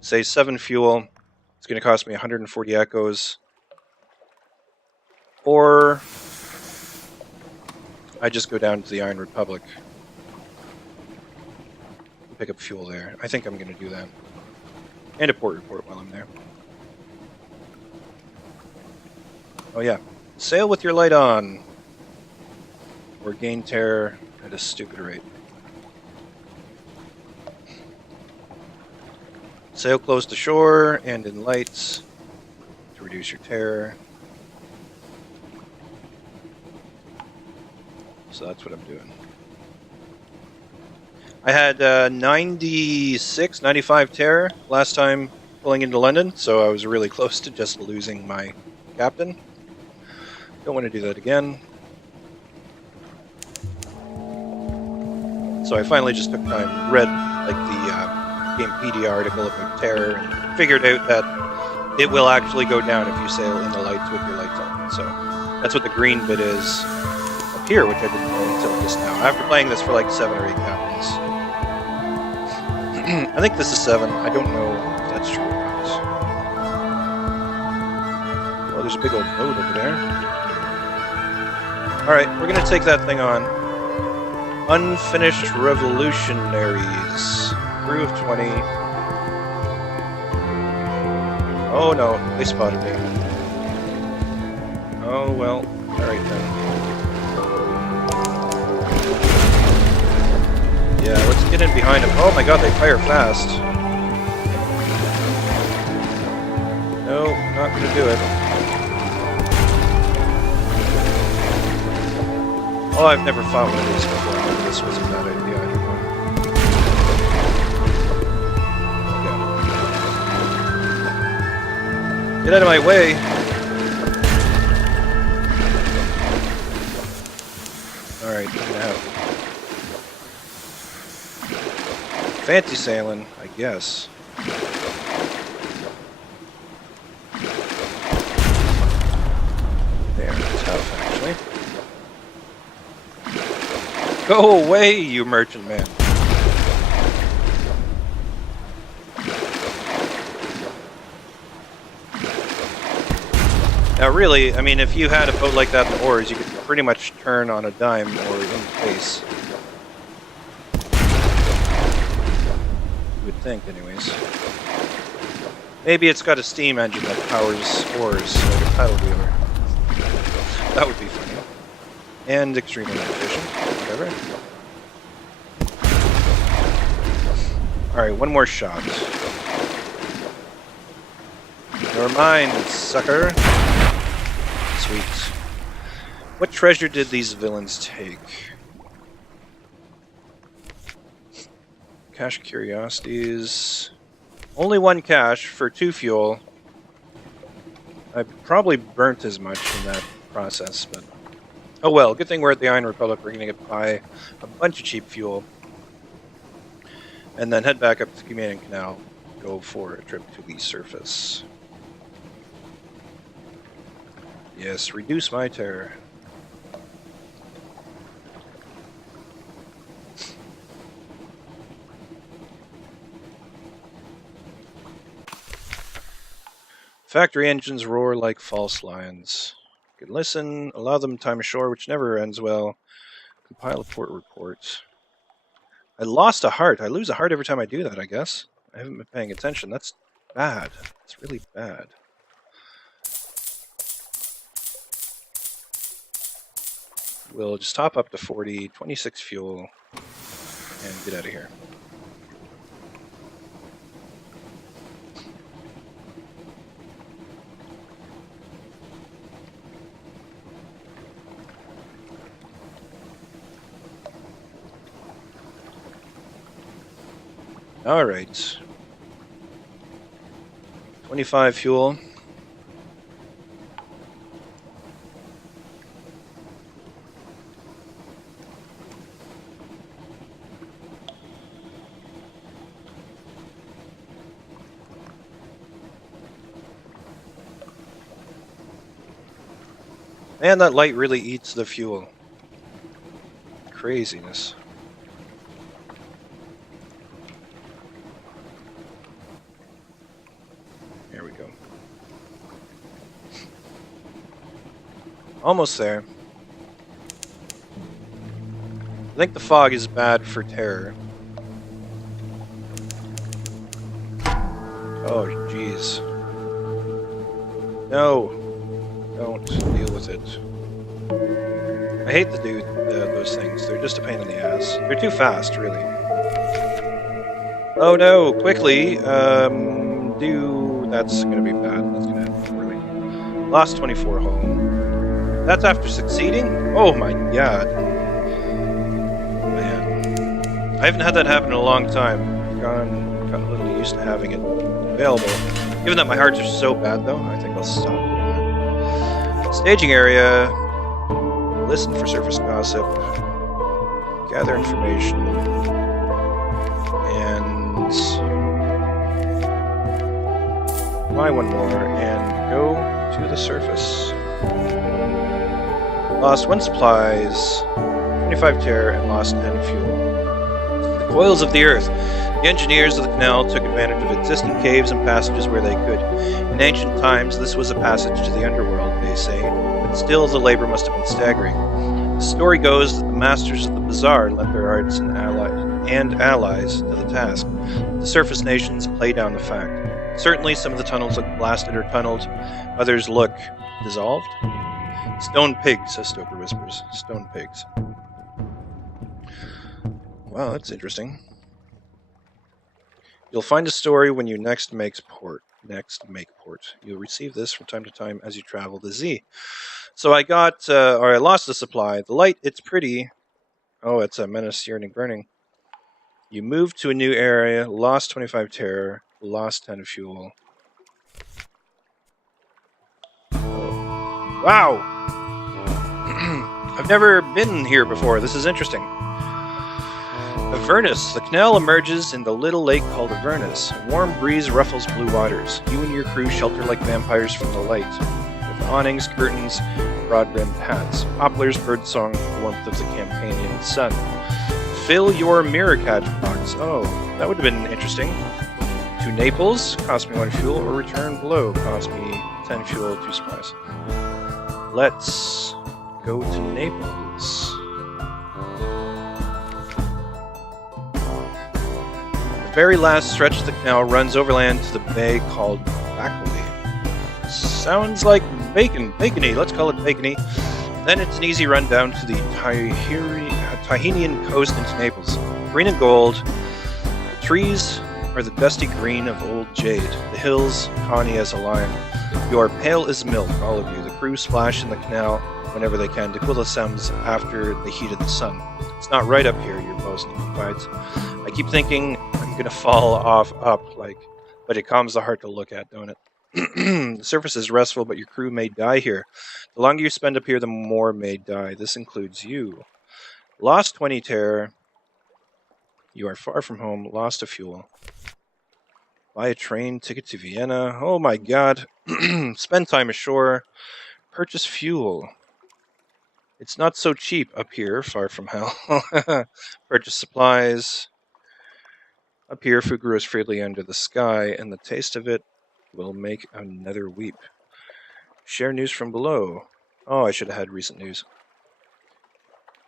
Say 7 fuel. It's going to cost me 140 echoes. Or I just go down to the Iron Republic. Pick up fuel there. I think I'm going to do that. And a port report while I'm there. Oh yeah. Sail with your light on. Or gain terror at a stupid rate. Sail close to shore and in lights to reduce your terror. So that's what I'm doing. I had 96, 95 terror last time pulling into London, so I was really close to just losing my captain. Don't want to do that again. So I finally just took time, read like the Gamepedia article about terror, and figured out that it will actually go down if you sail in the lights with your lights on. So that's what the green bit is up here, which I didn't know until just now. After playing this for like 7 or 8 captains. I think this is 7. I don't know if that's true or not. Oh, there's a big old boat over there. Alright, we're going to take that thing on. Unfinished Revolutionaries. Crew of 20. Oh no, they spotted me. Oh well, alright then. Yeah, let's get in behind them. Oh my god, they fire fast. No, not gonna do it. Oh, I've never fought one of these before. Maybe this was a bad idea. I don't know. Get out of my way! Alright, I'm gonna have fancy sailing, I guess. They're tough, actually. Go away, you merchant man! Now really, I mean, if you had a boat like that in the oars, you could pretty much turn on a dime or in place. You would think, anyways. Maybe it's got a steam engine that powers oars, like a paddle wheeler. That would be funny. And extremely inefficient, whatever. Alright, one more shot. You're mine, sucker. Sweet. What treasure did these villains take? Cache curiosities. Only 1 cache for 2 fuel. I probably burnt as much in that process, but... oh well, good thing we're at the Iron Republic. We're going to buy a bunch of cheap fuel. And then head back up to the Canadian Canal. Go for a trip to the surface. Yes, reduce my terror. Factory engines roar like false lions. You can listen, allow them time ashore, which never ends well. Compile a port report. I lost a heart. I lose a heart every time I do that, I guess. I haven't been paying attention. That's bad. It's really bad. We'll just top up to 40, 26 fuel, and get out of here. Alright. 25 fuel. Man, that light really eats the fuel. Craziness. Here we go. Almost there. I think the fog is bad for terror. Oh, jeez. No. Don't deal with it. I hate to do those things. They're just a pain in the ass. They're too fast, really. Oh no! Quickly! That's gonna be bad. That's gonna end poorly. Lost 24 home. That's after succeeding? Oh my god. Man. I haven't had that happen in a long time. I've gotten a little used to having it available. Given that my hearts are so bad, though, I think I'll stop. Staging area. Listen for surface gossip. Gather information. And buy one more and go to the surface. Lost 1 supplies, 25 terror, and lost 10 fuel. The coils of the earth. The engineers of the canal took advantage of existing caves and passages where they could. In ancient times, this was a passage to the underworld, they say, but still the labor must have been staggering. The story goes that the masters of the bazaar lent their arts and allies to the task. The surface nations play down the fact. Certainly some of the tunnels look blasted or tunneled, others look dissolved. Stone pigs, says Stoker whispers. Stone pigs. Wow, that's interesting. You'll find a story when you next make port. You'll receive this from time to time as you travel the Z. So I got, or I lost the supply. The light, it's pretty. Oh, it's a menace, yearning, burning. You moved to a new area, lost 25 terror, lost 10 fuel. Oh. Wow! I've never been here before. This is interesting. Avernus. The canal emerges in the little lake called Avernus. A warm breeze ruffles blue waters. You and your crew shelter like vampires from the light. With awnings, curtains, broad-brimmed hats. Poplars, birdsong, the warmth of the Campanian sun. Fill your mirror catch box. Oh, that would have been interesting. To Naples, cost me 1 fuel, or return below, cost me 10 fuel, 2 supplies. Let's go to Naples. The very last stretch of the canal runs overland to the bay called Backley. Sounds like bacon. Bacony. Let's call it bacony. Then it's an easy run down to the Tyrrhenian coast into Naples. Green and gold. The trees are the dusty green of old jade, the hills tawny as a lion. You are pale as milk, all of you. The crew splash in the canal whenever they can to cool themselves after the heat of the sun. It's not right up here, your bosun confides. I keep thinking I'm gonna fall off but it calms the heart to look at, don't it? The surface is restful, but your crew may die here. The longer you spend up here, the more may die. This includes you. Lost 20 terror. You are far from home. Lost a fuel. Buy a train ticket to Vienna. Oh my god. Spend time ashore. Purchase fuel. It's not so cheap up here, far from hell. Purchase supplies. Up here, food grows freely under the sky, and the taste of it will make another weep. Share news from below. Oh, I should have had recent news.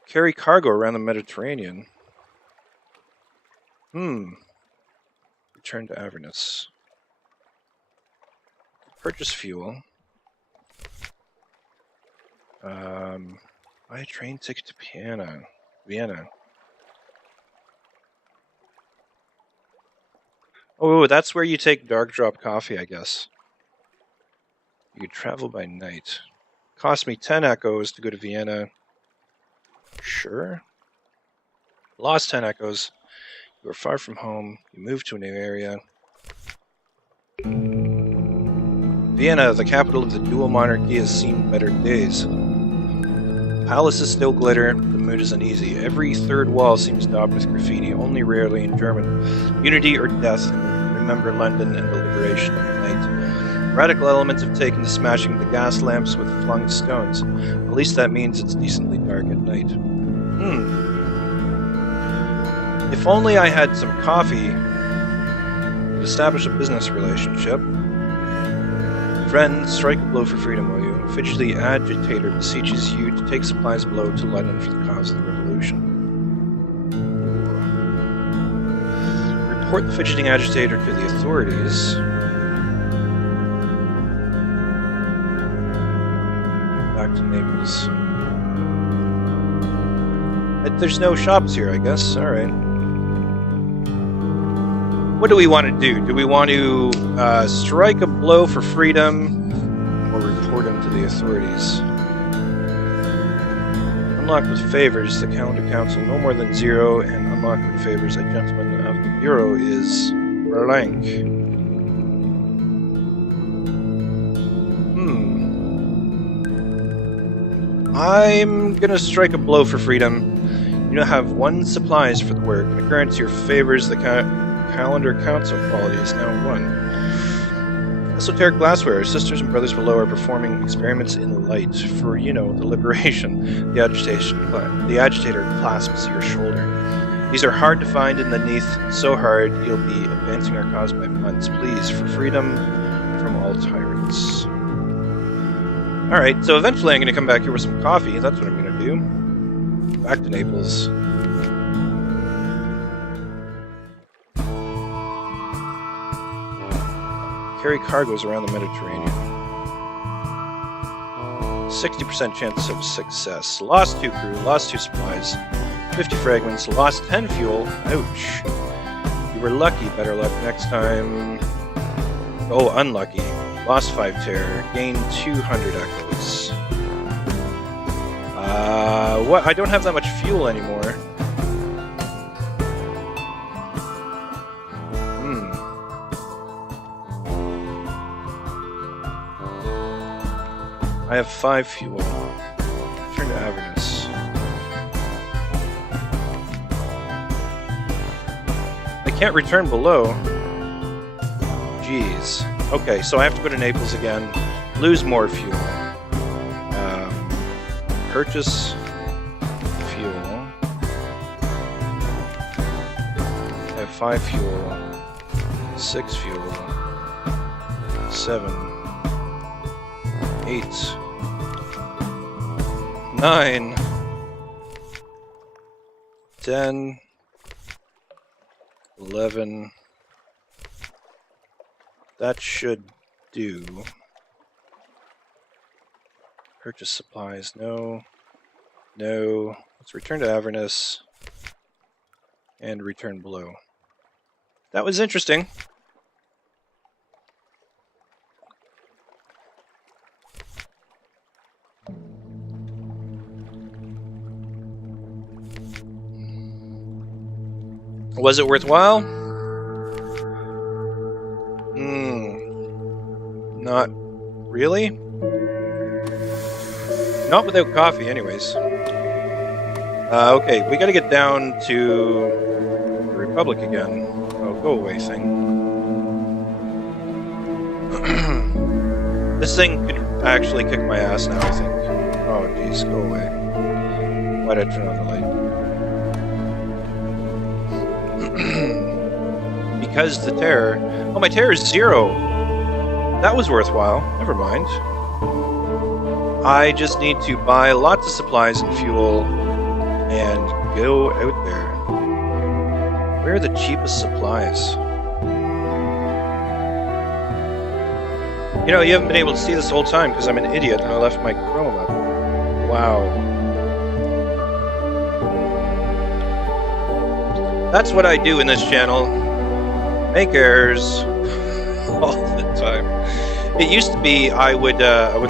Carry cargo around the Mediterranean. Return to Avernus. Purchase fuel. Buy a train ticket to Vienna. Oh, that's where you take dark drop coffee, I guess. You could travel by night. Cost me 10 echoes to go to Vienna. Sure. Lost 10 echoes. You are far from home. You moved to a new area. Vienna, the capital of the dual monarchy, has seen better days. Palaces still glitter. The mood is uneasy. Every third wall seems daubed with graffiti, only rarely in German. Unity or death. Remember London and the liberation of the night. Radical elements have taken to smashing the gas lamps with flung stones. At least that means it's decently dark at night. If only I had some coffee to establish a business relationship. Friend, strike a blow for freedom, will you? A fidgety agitator beseeches you to take supplies below to London for the cause of the revolution. Report the fidgeting agitator to the authorities. Back to Naples. There's no shops here, I guess. Alright. What do we want to do? Do we want to strike a blow for freedom or report him to the authorities? Unlocked with favors, the calendar council no more than 0, and unlocked with favors, a gentleman of the bureau is blank. I'm gonna strike a blow for freedom. You now have 1 supplies for the work, and occurrence your favors, the calendar council quality is now 1. Esoteric glassware. Sisters and brothers below are performing experiments in light for, the liberation. The agitator clasps your shoulder. These are hard to find underneath, so hard you'll be advancing our cause by months. Please, for freedom from all tyrants. Alright, so eventually I'm going to come back here with some coffee. That's what I'm going to do. Back to Naples. Carry cargoes around the Mediterranean. 60% chance of success. Lost 2 crew, lost 2 supplies, 50 fragments, lost 10 fuel. Ouch. You were lucky, better luck next time. Oh, unlucky. Lost 5 terror, gained 200 echoes. What? I don't have that much fuel anymore. I have 5 fuel. Return to Avernus. I can't return below. Jeez. Okay, so I have to go to Naples again. Lose more fuel. Purchase fuel. I have 5 fuel. 6 fuel. 7. 8. 9. 10. 11. That should do. Purchase supplies. No. No. Let's return to Avernus. And return below. That was interesting. Was it worthwhile? Not really. Not without coffee, anyways. Okay, we gotta get down to the Republic again. Oh, go away, thing. This thing could actually kick my ass now, I think. Oh, jeez, go away. Why'd I turn on the light? Because the terror... Oh, my terror is 0! That was worthwhile. Never mind. I just need to buy lots of supplies and fuel and go out there. Where are the cheapest supplies? You know, you haven't been able to see this whole time because I'm an idiot and I left my Chrome up. Wow. That's what I do in this channel. Make errors all the time. It used to be I would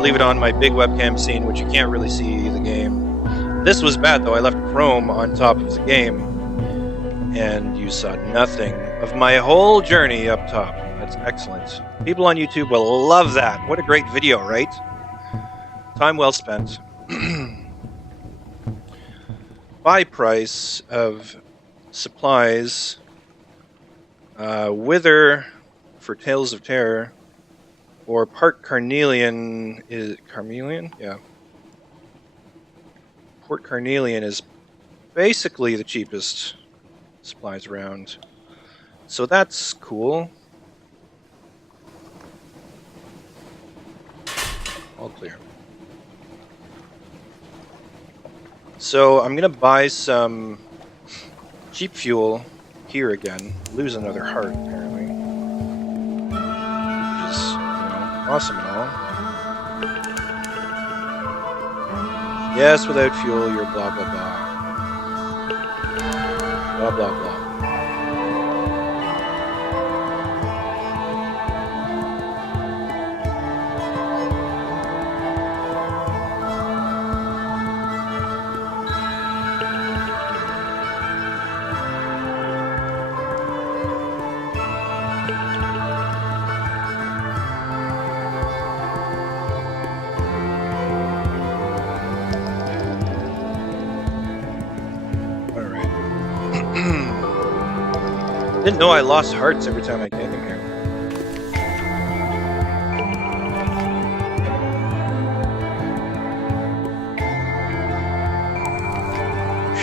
leave it on my big webcam scene, which you can't really see the game. This was bad though. I left Chrome on top of the game, and you saw nothing of my whole journey up top. That's excellent. People on YouTube will love that. What a great video, right? Time well spent. Buy price of supplies. Wither for Tales of Terror. Or Port Carnelian is... Carnelian? Yeah. Port Carnelian is basically the cheapest supplies around. So that's cool. All clear. So I'm going to buy some cheap fuel here again. Lose another heart, apparently. Which is, awesome and all. Yes, without fuel, you're blah, blah, blah. Blah, blah, blah. Didn't know I lost hearts every time I came in here.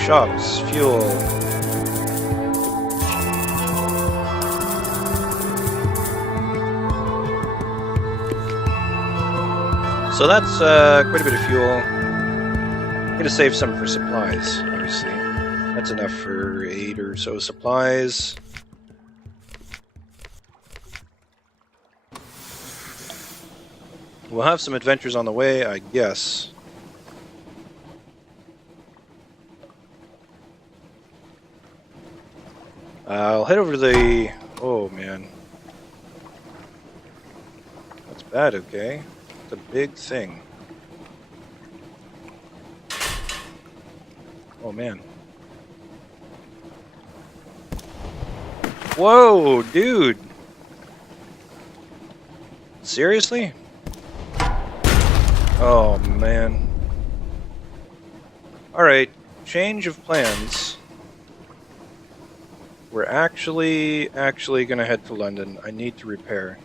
Shops, fuel. So that's quite a bit of fuel. I'm going to save some for supplies, obviously. That's enough for 8 or so supplies. We'll have some adventures on the way, I guess. I'll head over to the... Oh, man. That's bad, okay? It's a big thing. Oh, man. Whoa, dude! Seriously? Oh, man. Alright, change of plans. We're actually gonna head to London. I need to repair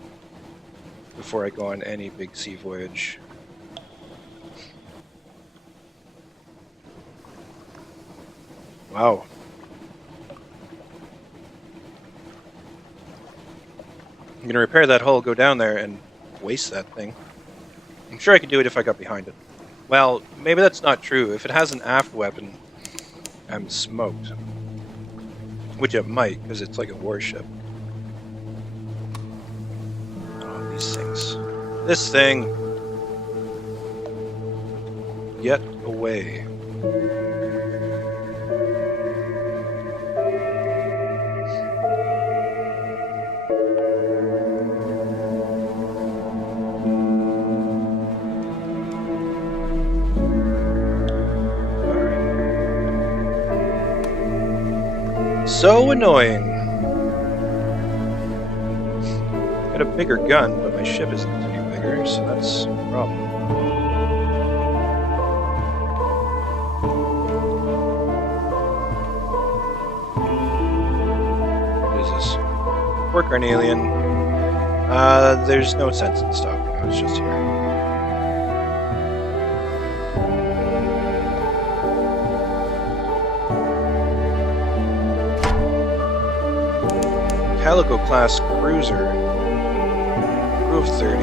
before I go on any big sea voyage. Wow. I'm gonna repair that hull, go down there, and waste that thing. I'm sure I could do it if I got behind it. Well, maybe that's not true. If it has an aft weapon, I'm smoked. Which it might, because it's like a warship. Oh, these things. This thing! Get away. So annoying. Got a bigger gun, but my ship isn't any bigger, so that's a problem. What is this? Poor Carnelian. There's no sense in stopping. I was just here. Calico class cruiser. Crew of 30.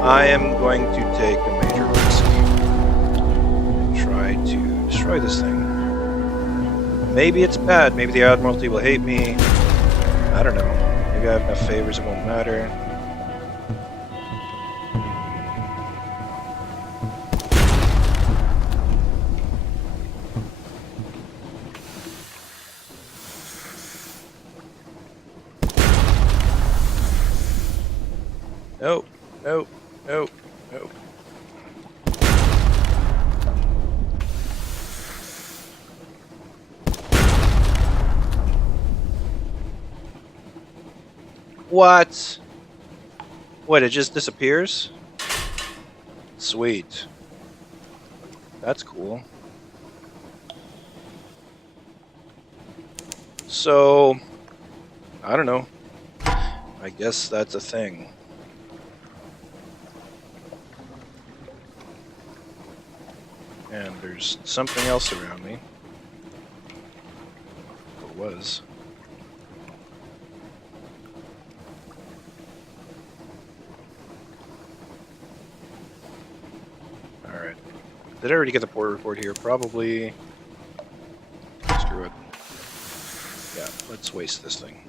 I am going to take a major risk and try to destroy this thing. Maybe it's bad. Maybe the Admiralty will hate me. I don't know. Maybe I have enough favors it won't matter. Nope, nope, nope, nope. What? What, it just disappears? Sweet. That's cool. So, I don't know. I guess that's a thing. And there's something else around me. Or was. Alright. Did I already get the port report here? Probably. Screw it. Yeah, let's waste this thing.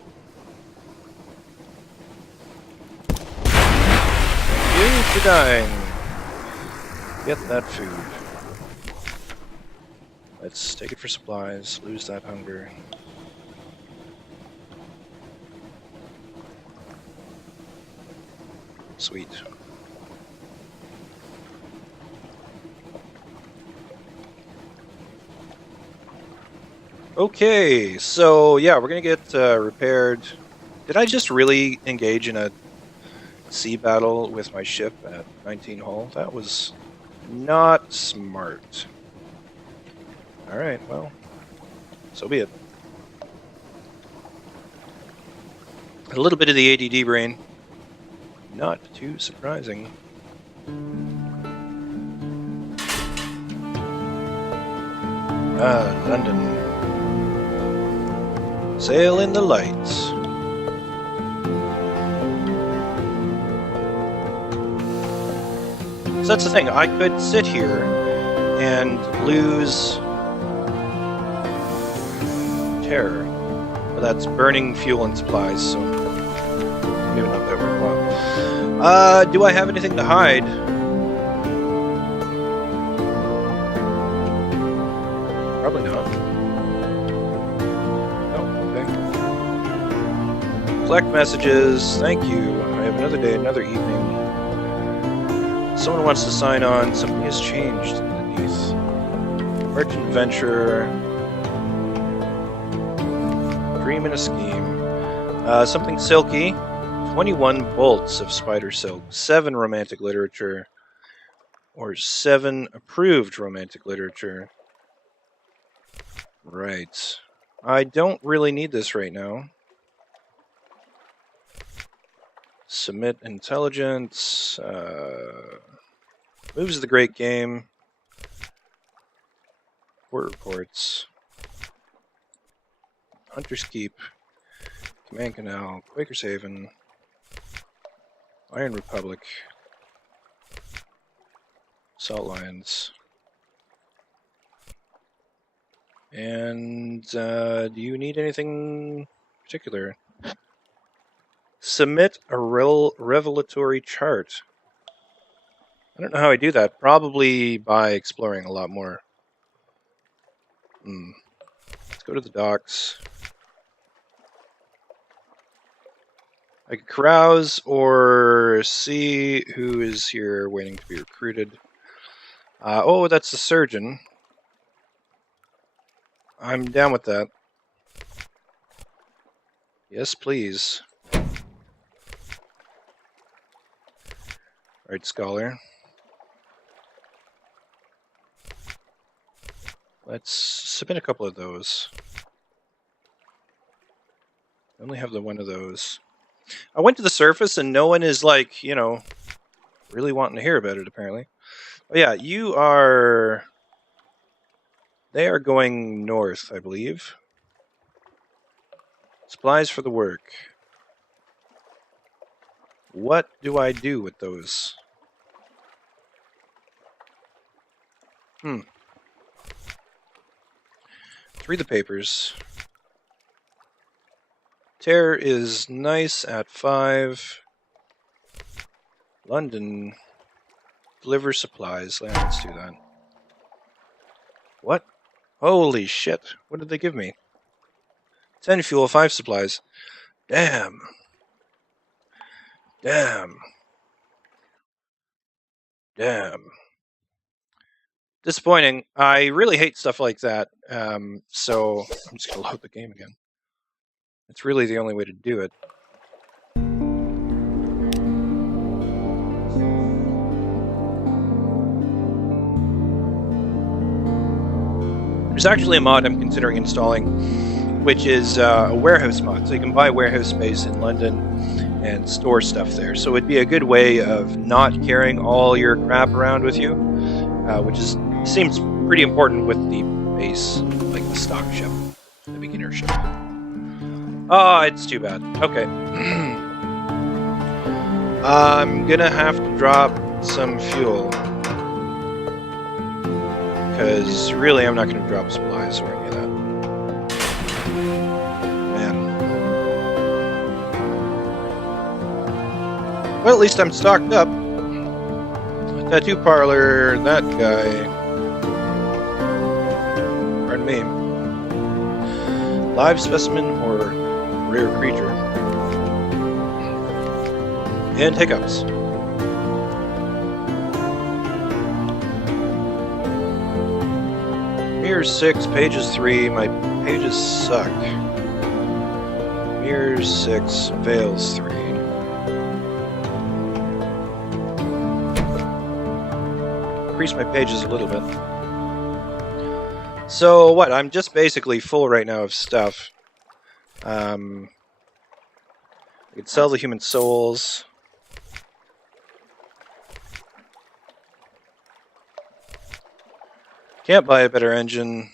Thank you for dying. Get that food. Let's take it for supplies, lose that hunger. Sweet. Okay, so yeah, we're gonna get repaired. Did I just really engage in a sea battle with my ship at 19 hull? That was not smart. Alright, well, so be it. A little bit of the ADD brain. Not too surprising. Ah, London. Sail in the lights. So that's the thing, I could sit here and lose terror. But that's burning fuel and supplies, so maybe not that worthwhile. Do I have anything to hide? Probably not. Oh, okay. Collect messages. Thank you. I have another day, another evening. Someone wants to sign on. Something has changed underneath. Merchant venture. Dream and a scheme. Something silky. 21 bolts of spider silk. 7 romantic literature. Or 7 approved romantic literature. Right. I don't really need this right now. Submit intelligence. Moves the great game. Port reports. Hunter's Keep. Command Canal. Quaker's Haven. Iron Republic. Salt Lions. And do you need anything particular? Submit a revelatory chart. I don't know how I do that. Probably by exploring a lot more. Let's go to the docks. I could carouse or see who is here waiting to be recruited. Oh, that's the surgeon. I'm down with that. Yes, please. Alright, Scholar. Let's submit a couple of those. I only have the one of those. I went to the surface and no one is like, you know, really wanting to hear about it apparently. Oh yeah, you are... They are going north, I believe. Supplies for the work. What do I do with those? Let's read the papers. Terror is nice at 5. London. Deliver supplies. Let's do that. What? Holy shit. What did they give me? 10 fuel, 5 supplies. Damn. Damn. Damn. Disappointing. I really hate stuff like that. So I'm just going to load the game again. It's really the only way to do it. There's actually a mod I'm considering installing, which is a warehouse mod. So you can buy warehouse space in London and store stuff there. So it'd be a good way of not carrying all your crap around with you, which seems pretty important with the base, like the stock ship, the beginner ship. Oh, it's too bad. Okay. I'm gonna have to drop some fuel. Because really I'm not gonna drop supplies or any of that. Man. Well, at least I'm stocked up. Tattoo parlor, that guy. Pardon me. Live specimen or rare creature. And hiccups. Mirrors 6, pages 3. My pages suck. Mirrors 6, veils 3. Increase my pages a little bit. So what? I'm just basically full right now of stuff. I could sell the human souls. Can't buy a better engine.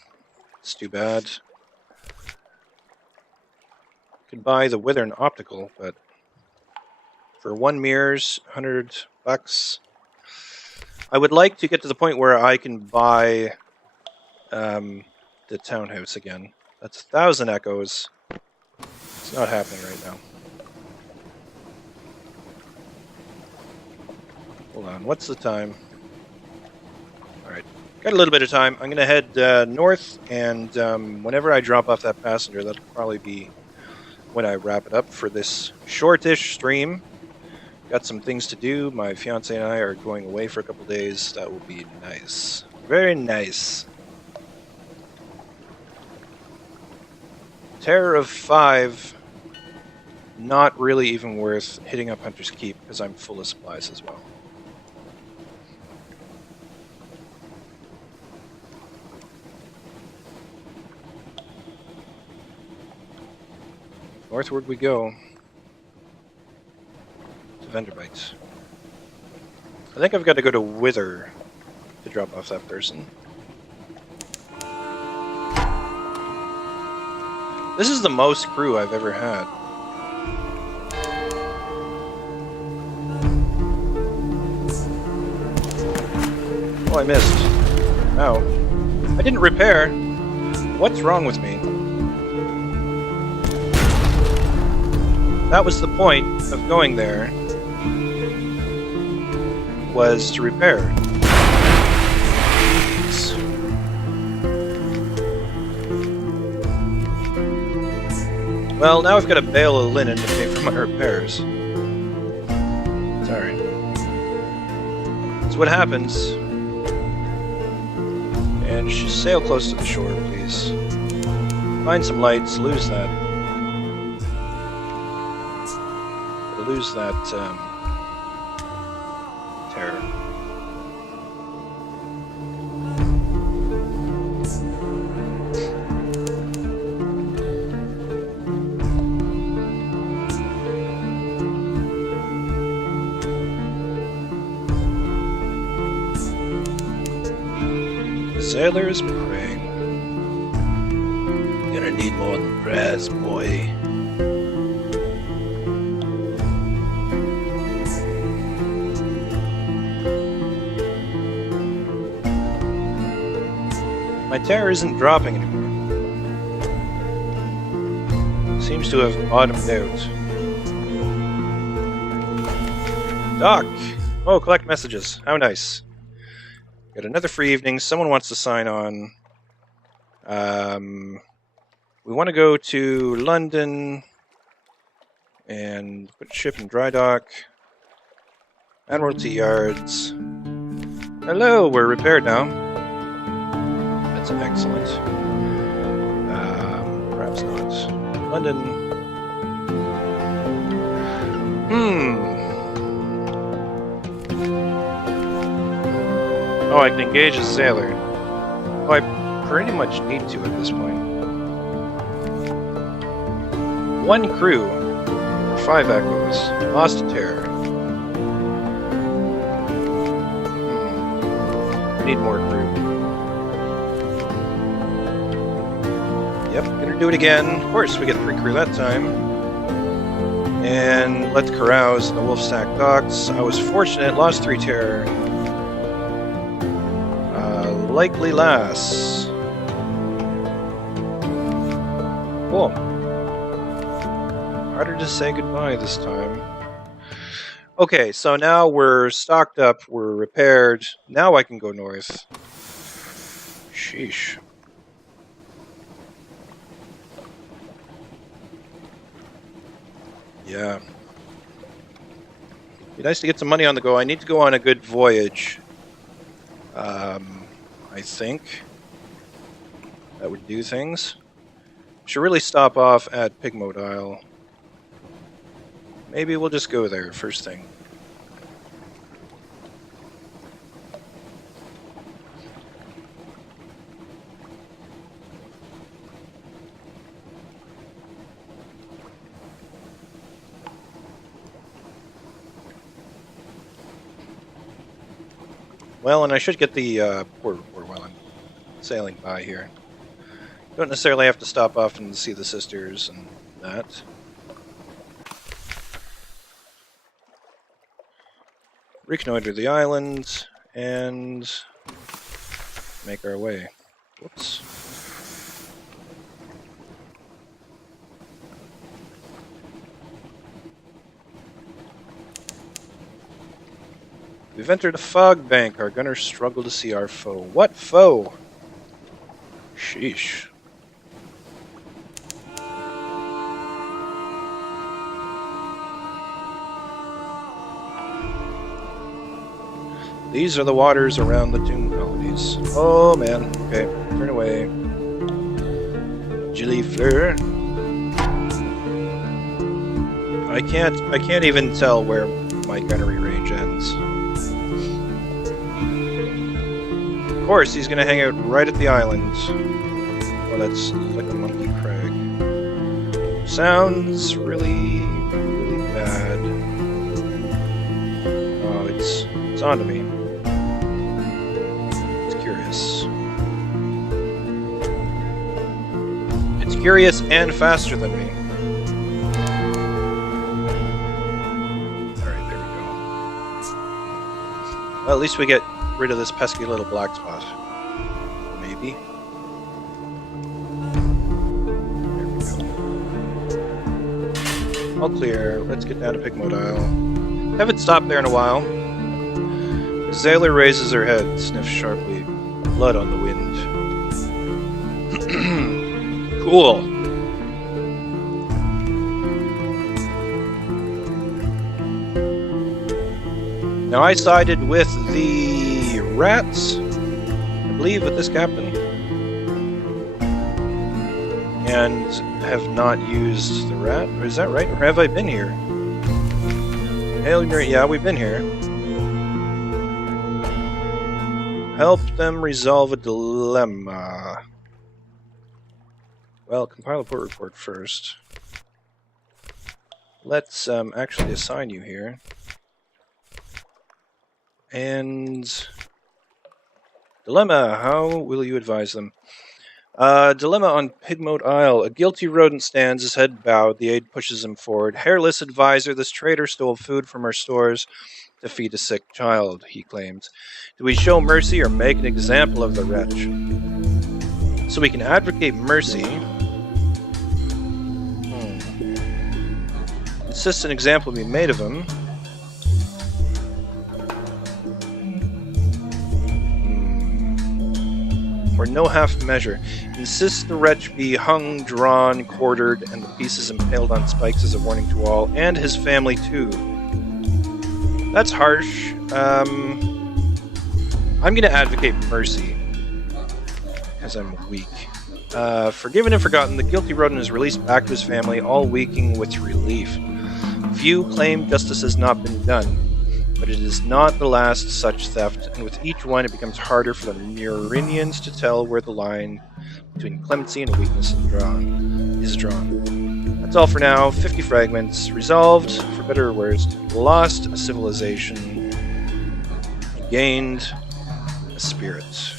It's too bad. Could buy the Withern Optical, but for 1 mirrors, $100. I would like to get to the point where I can buy the townhouse again. That's 1,000 echoes. It's not happening right now. Hold on, what's the time? Alright, got a little bit of time. I'm going to head north, and whenever I drop off that passenger, that'll probably be when I wrap it up for this shortish stream. Got some things to do. My fiance and I are going away for a couple days. That will be nice. Very nice. Terror of 5. Not really even worth hitting up Hunter's Keep because I'm full of supplies as well. Northward we go. To Vanderbilt. I think I've got to go to Wither to drop off that person. This is the most crew I've ever had. Oh, I missed. Ow. I didn't repair. What's wrong with me? That was the point of going there. Was to repair. Well, now I've got a bale of linen to pay for my repairs. Sorry. That's what happens. And sail close to the shore, please. Find some lights, lose that. Lose that terror. The sailor is praying. Gonna need more than prayers, boy. My terror isn't dropping anymore. Seems to have bottomed out. Doc! Oh, collect messages. How nice. Got another free evening. Someone wants to sign on. We want to go to London and put ship in dry dock. Admiralty Yards. Hello, we're repaired now. That's excellent. Perhaps not. London. Oh, I can engage a sailor. Oh, I pretty much need to at this point. 1 crew. 5 echoes. Lost to terror. Need more crew. Yep, gonna do it again. Of course, we get 3 crew that time. And let's carouse in the Wolfsack docks. I was fortunate, lost 3 terror. Likely lass. Cool. Harder to say goodbye this time. Okay, so now we're stocked up, we're repaired. Now I can go north. Sheesh. Yeah. Be nice to get some money on the go. I need to go on a good voyage. I think that would do things. Should really stop off at Pigmote Isle. Maybe we'll just go there first thing. Well, and I should get the port while I'm sailing by here. Don't necessarily have to stop off and see the sisters and that. Reconnoiter the island and make our way. Whoops. We've entered a fog bank. Our gunners struggle to see our foe. What foe? Sheesh. These are the waters around the tomb colonies. Oh man. Okay, turn away. Gilly Fleur. I can't even tell where my gunnery range ends. Of course, he's gonna hang out right at the island. Oh, that's like a monkey crag. Sounds really, really bad. Oh, it's onto me. It's curious. It's curious and faster than me. Alright, there we go. Well, at least we get rid of this pesky little black spot. Maybe. There we go. All clear. Let's get down to Pigmote Isle. Haven't stopped there in a while. The sailor raises her head, sniffs sharply. Blood on the wind. Cool. Now I sided with the rats, I believe, with this captain. and have not used the rat. Is that right? Or have I been here? Hail Mary, yeah, we've been here. Help them resolve a dilemma. Well, compile a report first. Let's actually assign you here. And dilemma, how will you advise them? Dilemma on Pigmoat Isle. A guilty rodent stands, his head bowed. The aide pushes him forward. Hairless advisor, this traitor stole food from our stores to feed a sick child, he claims. Do we show mercy or make an example of the wretch? So we can advocate mercy. Insist an example be made of him. Or no half measure. Insist the wretch be hung, drawn, quartered, and the pieces impaled on spikes as a warning to all, and his family too. That's harsh. I'm going to advocate mercy, because I'm weak. Forgiven and forgotten, the guilty rodent is released back to his family, all weeping with relief. Few claim justice has not been done. But it is not the last such theft, and with each one it becomes harder for the Murinians to tell where the line between clemency and weakness is drawn. That's all for now. 50 fragments. Resolved, for better or worse. Lost a civilization. Gained a spirit.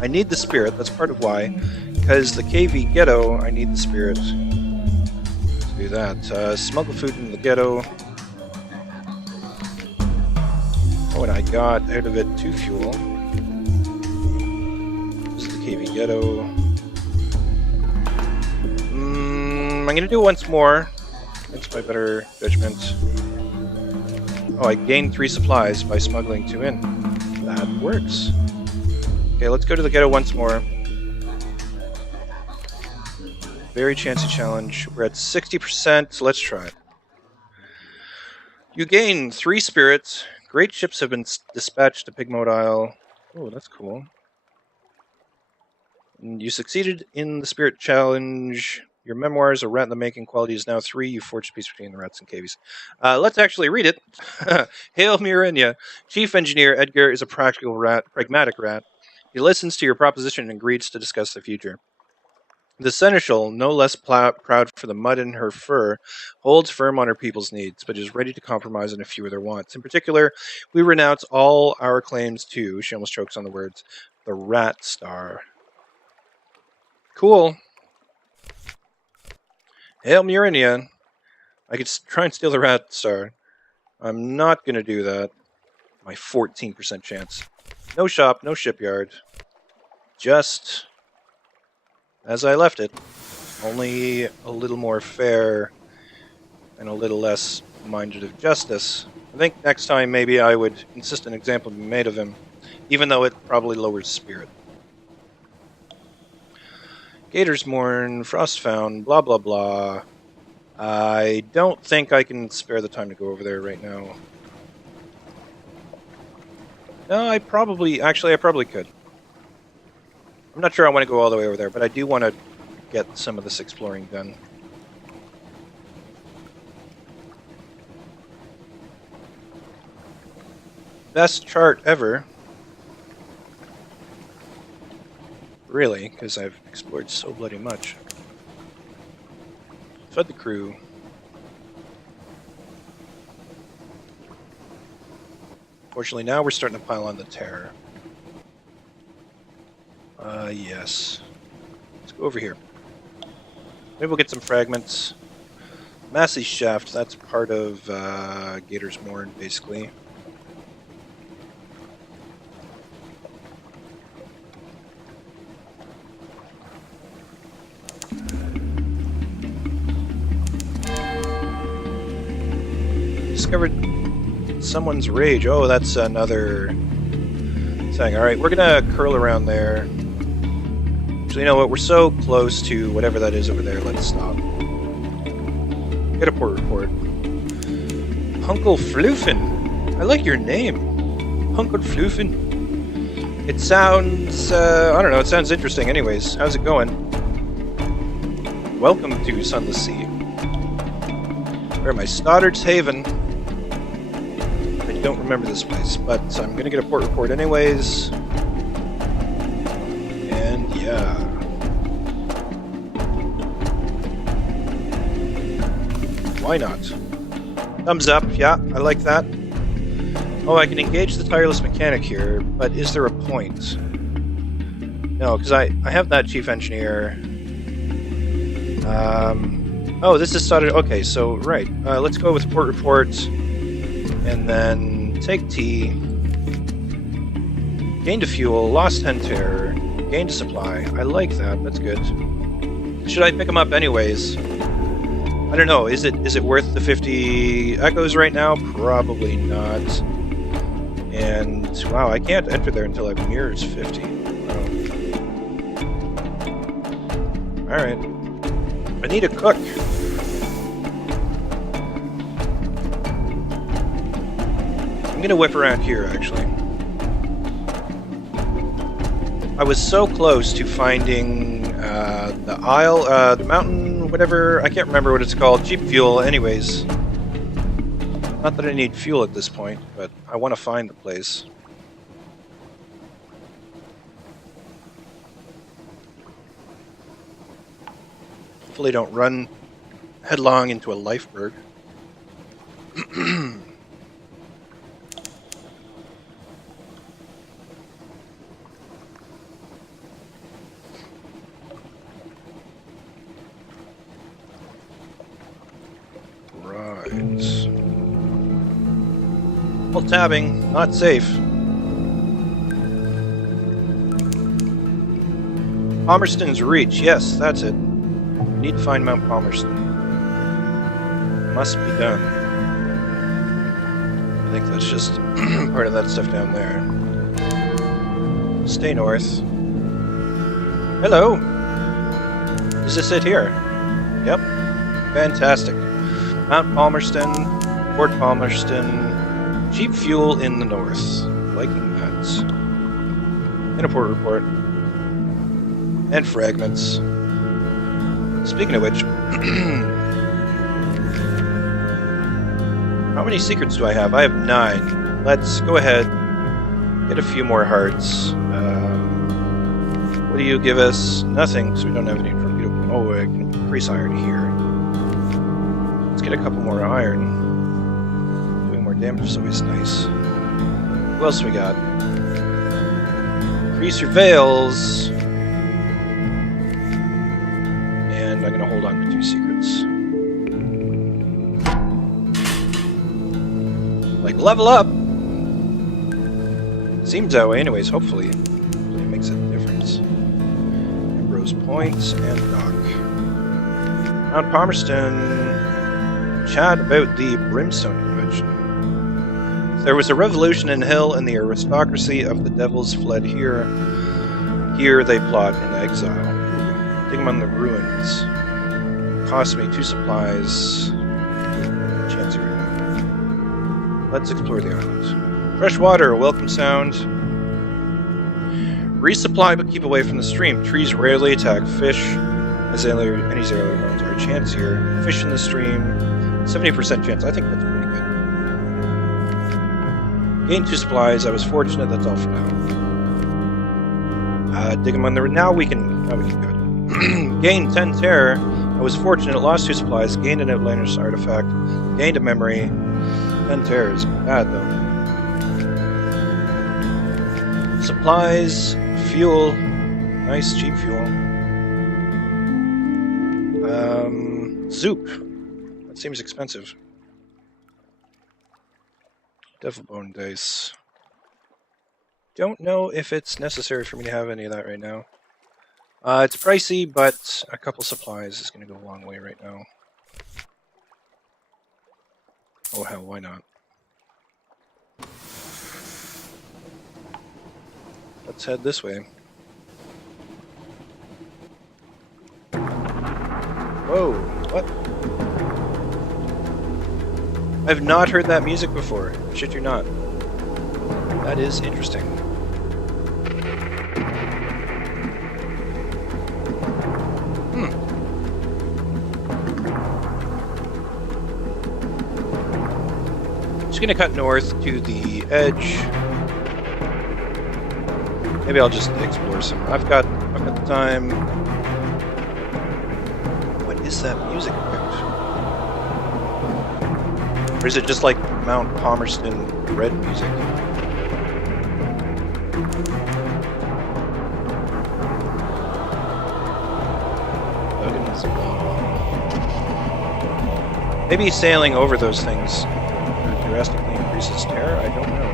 I need the spirit, that's part of why. Because the KV ghetto, I need the spirit to do that. Smuggle food into the ghetto. Oh, and I got out of it 2 fuel. This is the KV ghetto. I'm gonna do it once more. That's my better judgment. Oh, I gained 3 supplies by smuggling 2 in. That works. Okay, let's go to the ghetto once more. Very chancy challenge. We're at 60%, so let's try it. You gain 3 spirits. Great ships have been dispatched to Pigmoat Isle. Oh, that's cool. And you succeeded in the spirit challenge. Your memoirs, A Rat in the Making, quality is now 3. You forged peace between the rats and cavies. Let's actually read it. Hail Murinia. Chief Engineer Edgar is a pragmatic rat. He listens to your proposition and agrees to discuss the future. The seneschal, no less proud for the mud in her fur, holds firm on her people's needs, but is ready to compromise on a few of their wants. In particular, we renounce all our claims to, she almost chokes on the words, the Rat Star. Cool. Hail Murinia. I could try and steal the Rat Star. I'm not going to do that. My 14% chance. No shop, no shipyard. Just as I left it, only a little more fair and a little less minded of justice. I think next time maybe I would insist an example be made of him, even though it probably lowers spirit. Gators mourn, frost found, blah blah blah. I don't think I can spare the time to go over there right now. No, I probably could. I'm not sure I want to go all the way over there, but I do want to get some of this exploring done. Best chart ever. Really, because I've explored so bloody much. Fed the crew. Fortunately, now we're starting to pile on the terror. Yes. Let's go over here. Maybe we'll get some fragments. Massey Shaft, that's part of Gator's Mourn, basically. Discovered someone's rage. Oh, that's another thing. Alright, we're gonna curl around there. So you know what, we're so close to whatever that is over there, let's stop. Get a port report. Hunkle Floofin. I like your name. Hunkle Floofin. It sounds, I don't know, it sounds interesting anyways. How's it going? welcome to Sunless Sea. Where am I? Stoddard's Haven. I don't remember this place, but I'm gonna get a port report anyways. And yeah. Why not? Thumbs up, yeah, I like that. Oh, I can engage the tireless mechanic here, but is there a point? No, because I have that chief engineer. Oh, this is started. Okay, so right. Let's go with port report, and then take T. Gain to fuel, lost 10 terror, gain to supply. I like that. That's good. Should I pick them up anyways? I don't know. Is it worth the 50 echoes right now? Probably not. And wow, I can't enter there until I've mirrors 50. Wow. All right. I need a cook. I'm gonna whip around here, actually. I was so close to finding the isle, the mountain, whatever. I can't remember what it's called. Cheap fuel, anyways. Not that I need fuel at this point, but I want to find the place. Hopefully don't run headlong into a lifeberg. Right. Well, tabbing, not safe. Palmerston's Reach, yes, that's it. Need to find Mount Palmerston. Must be done. I think that's just part of that stuff down there. Stay north. Hello! Is this it here? Yep. Fantastic. Mount Palmerston, Port Palmerston, cheap fuel in the north. Liking that. And a port report. And fragments. Speaking of which, how many secrets do I have? I have 9. Let's go ahead, get a few more hearts. What do you give us? Nothing, so we don't have any torpedo. Oh, I can increase iron here. Let's get a couple more iron. Doing more damage is always nice. What else we got? Increase your veils. I'm going to hold on to 2 secrets. Like, level up! Seems that way anyways, hopefully. It makes a difference. Ambrose Points and Dock. Mount Palmerston. Chat about the Brimstone Convention. There was a revolution in hell and the aristocracy of the devils fled here. Here they plot in exile. Among the ruins. Cost me 2 supplies. Chance here. Let's explore the island. Fresh water, welcome sound. Resupply but keep away from the stream. Trees rarely attack fish. As any zero knows our chance here. Fish in the stream. 70% chance. I think that's pretty good. Gain 2 supplies. I was fortunate. That's all for now. Dig them on the. Now we can go. Gained 10 terror. I was fortunate, lost 2 supplies, gained an outliner's artifact, gained a memory. 10 terror is bad though. Supplies, fuel, nice cheap fuel. Zoop. That seems expensive. Devil Bone Dice. Don't know if it's necessary for me to have any of that right now. It's pricey, but a couple supplies is going to go a long way right now. Oh hell, why not? Let's head this way. Whoa, what? I've not heard that music before. Shit, you're not. That is interesting. gonna cut north to the edge. Maybe I'll just explore some. I've got the time. What is that music effect? Or is it just like Mount Palmerston red music? Maybe sailing over those things drastically increases terror? I don't know.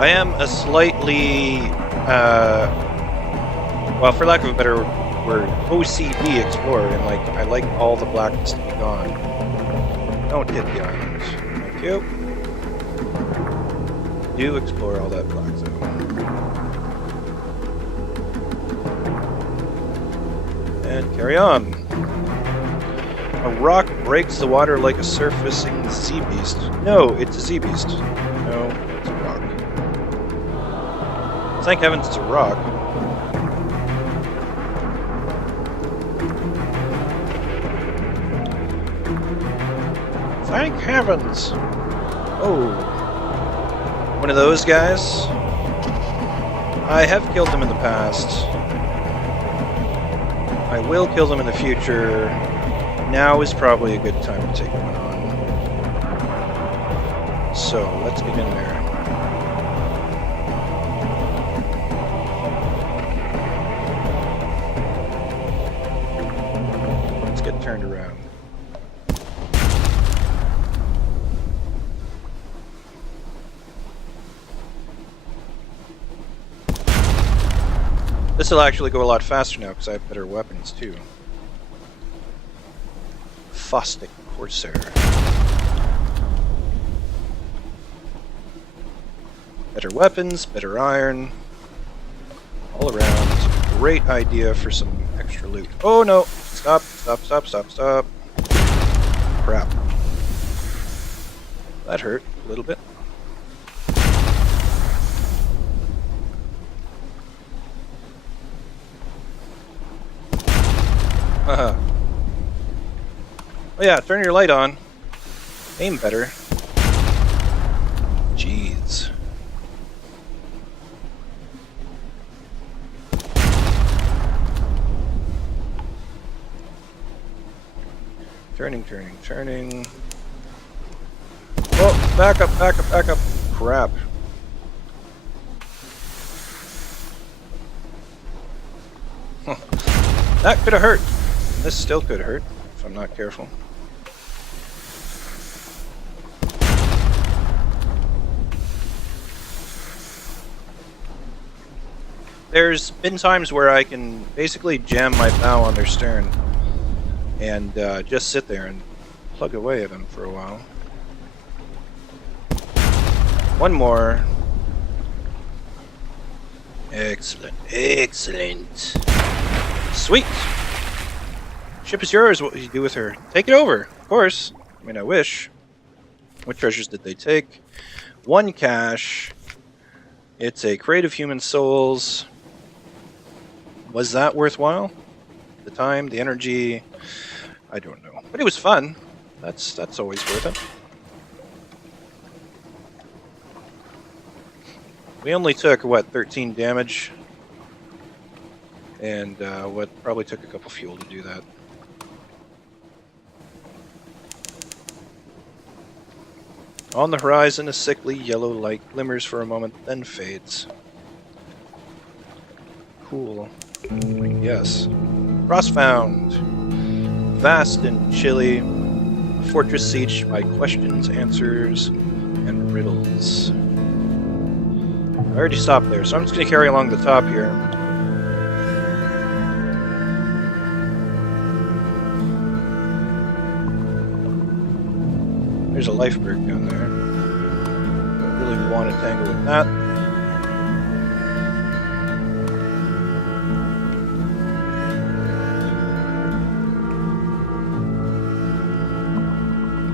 I am a slightly, well, for lack of a better word, OCD explorer, and like I like all the blackness to be gone. Don't hit the island. Thank you. Do explore all that black zone. And carry on. A rock breaks the water like a surfacing sea beast. No, it's a sea beast. No, it's a rock. Thank heavens it's a rock. Thank heavens! Oh. One of those guys? I have killed them in the past. I will kill them in the future. Now is probably a good time to take one on. So, let's get in there. Let's get turned around. This will actually go a lot faster now because I have better weapons too. Fostic Corsair. Better weapons, better iron. All around. Great idea for some extra loot. Oh no! Stop, stop, stop, stop, stop. Crap. That hurt a little bit. Haha. Oh yeah, turn your light on. Aim better. Jeez. Turning, turning, turning. Oh, back up, back up, back up. Crap. Huh. That could have hurt. This still could hurt if I'm not careful. There's been times where I can basically jam my bow on their stern and just sit there and plug away at them for a while. One more. Excellent, excellent. Sweet. Ship is yours. What will you do with her? Take it over, of course. I mean, I wish. What treasures did they take? 1 cache. It's a crate of human souls. Was that worthwhile? The time, the energy, I don't know. But it was fun. That's always worth it. We only took, what, 13 damage? And what probably took a couple fuel to do that. On the horizon, a sickly yellow light glimmers for a moment, then fades. Cool. Yes. Frost found. Vast and chilly. A fortress sieged by questions, answers, and riddles. I already stopped there, so I'm just going to carry along the top here. There's a life berg down there. Don't really want to tangle with that.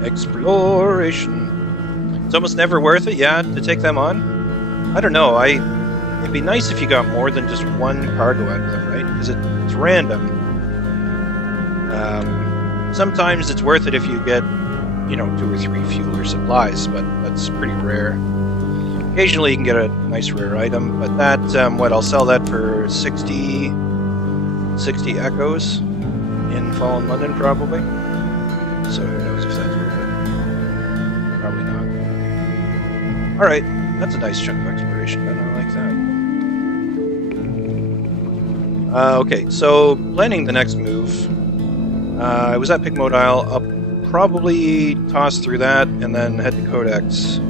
Exploration. It's almost never worth it, yeah, to take them on. I don't know. It'd be nice if you got more than just one cargo out of them, right? Because it's random. Sometimes it's worth it if you get, 2 or 3 fuel or supplies, but that's pretty rare. Occasionally you can get a nice rare item, but that, I'll sell that for 60 echoes in Fallen London, probably. So who knows if that's worth it. Probably not. Alright, that's a nice chunk of exploration, then I like that. Okay, so planning the next move. I was at Pigmode Isle. I'll probably toss through that and then head to Codex.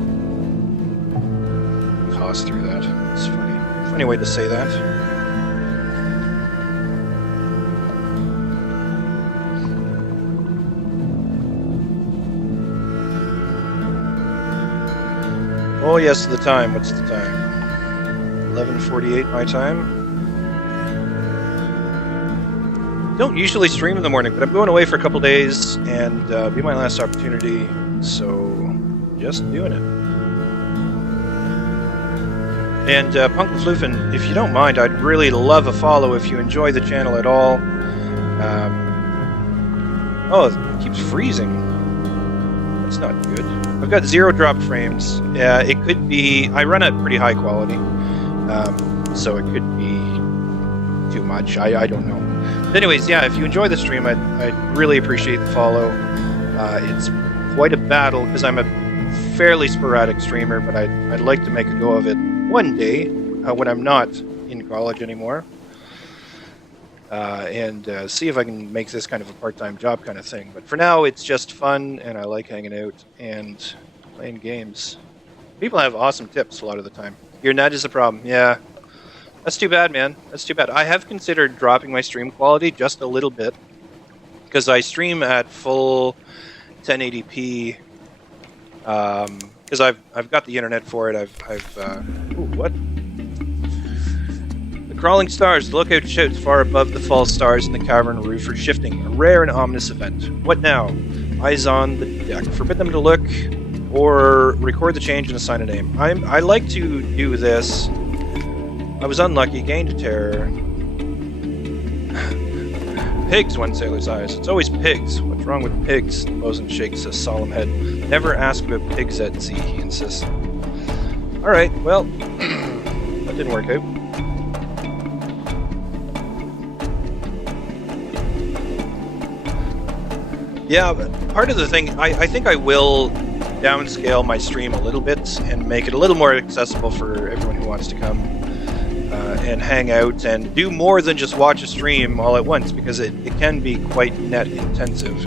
Toss through that. It's funny. Funny way to say that. Oh yes, the time. What's the time? 11:48 my time. Don't usually stream in the morning, but I'm going away for a couple days, and be my last opportunity, so just doing it. And Punkle Floofin, if you don't mind, I'd really love a follow if you enjoy the channel at all. Oh, it keeps freezing. That's not good. I've got 0 drop frames. It could be... I run at pretty high quality, so it could be too much. I don't know. But anyways, yeah, if you enjoy the stream, I'd really appreciate the follow. It's quite a battle because I'm a fairly sporadic streamer, but I'd like to make a go of it one day when I'm not in college anymore. And see if I can make this kind of a part-time job kind of thing. But for now, it's just fun, and I like hanging out and playing games. People have awesome tips a lot of the time. Your net is a problem. Yeah. That's too bad, man. That's too bad. I have considered dropping my stream quality just a little bit because I stream at full 1080p. Because I've got the internet for it. Ooh, what? The crawling stars. The lookout shouts far above the false stars in the cavern roof are shifting. A rare and ominous event. What now? Eyes on the deck. Forbid them to look or record the change and assign a name. I like to do this. I was unlucky, gained a terror. Pigs, one sailor's eyes. It's always pigs. What's wrong with pigs? The bosun shakes a solemn head. Never ask about pigs at sea, he insists. Alright, well, that didn't work out. Yeah, but part of the thing, I think I will downscale my stream a little bit and make it a little more accessible for everyone who wants to come. And hang out and do more than just watch a stream all at once, because it can be quite net intensive.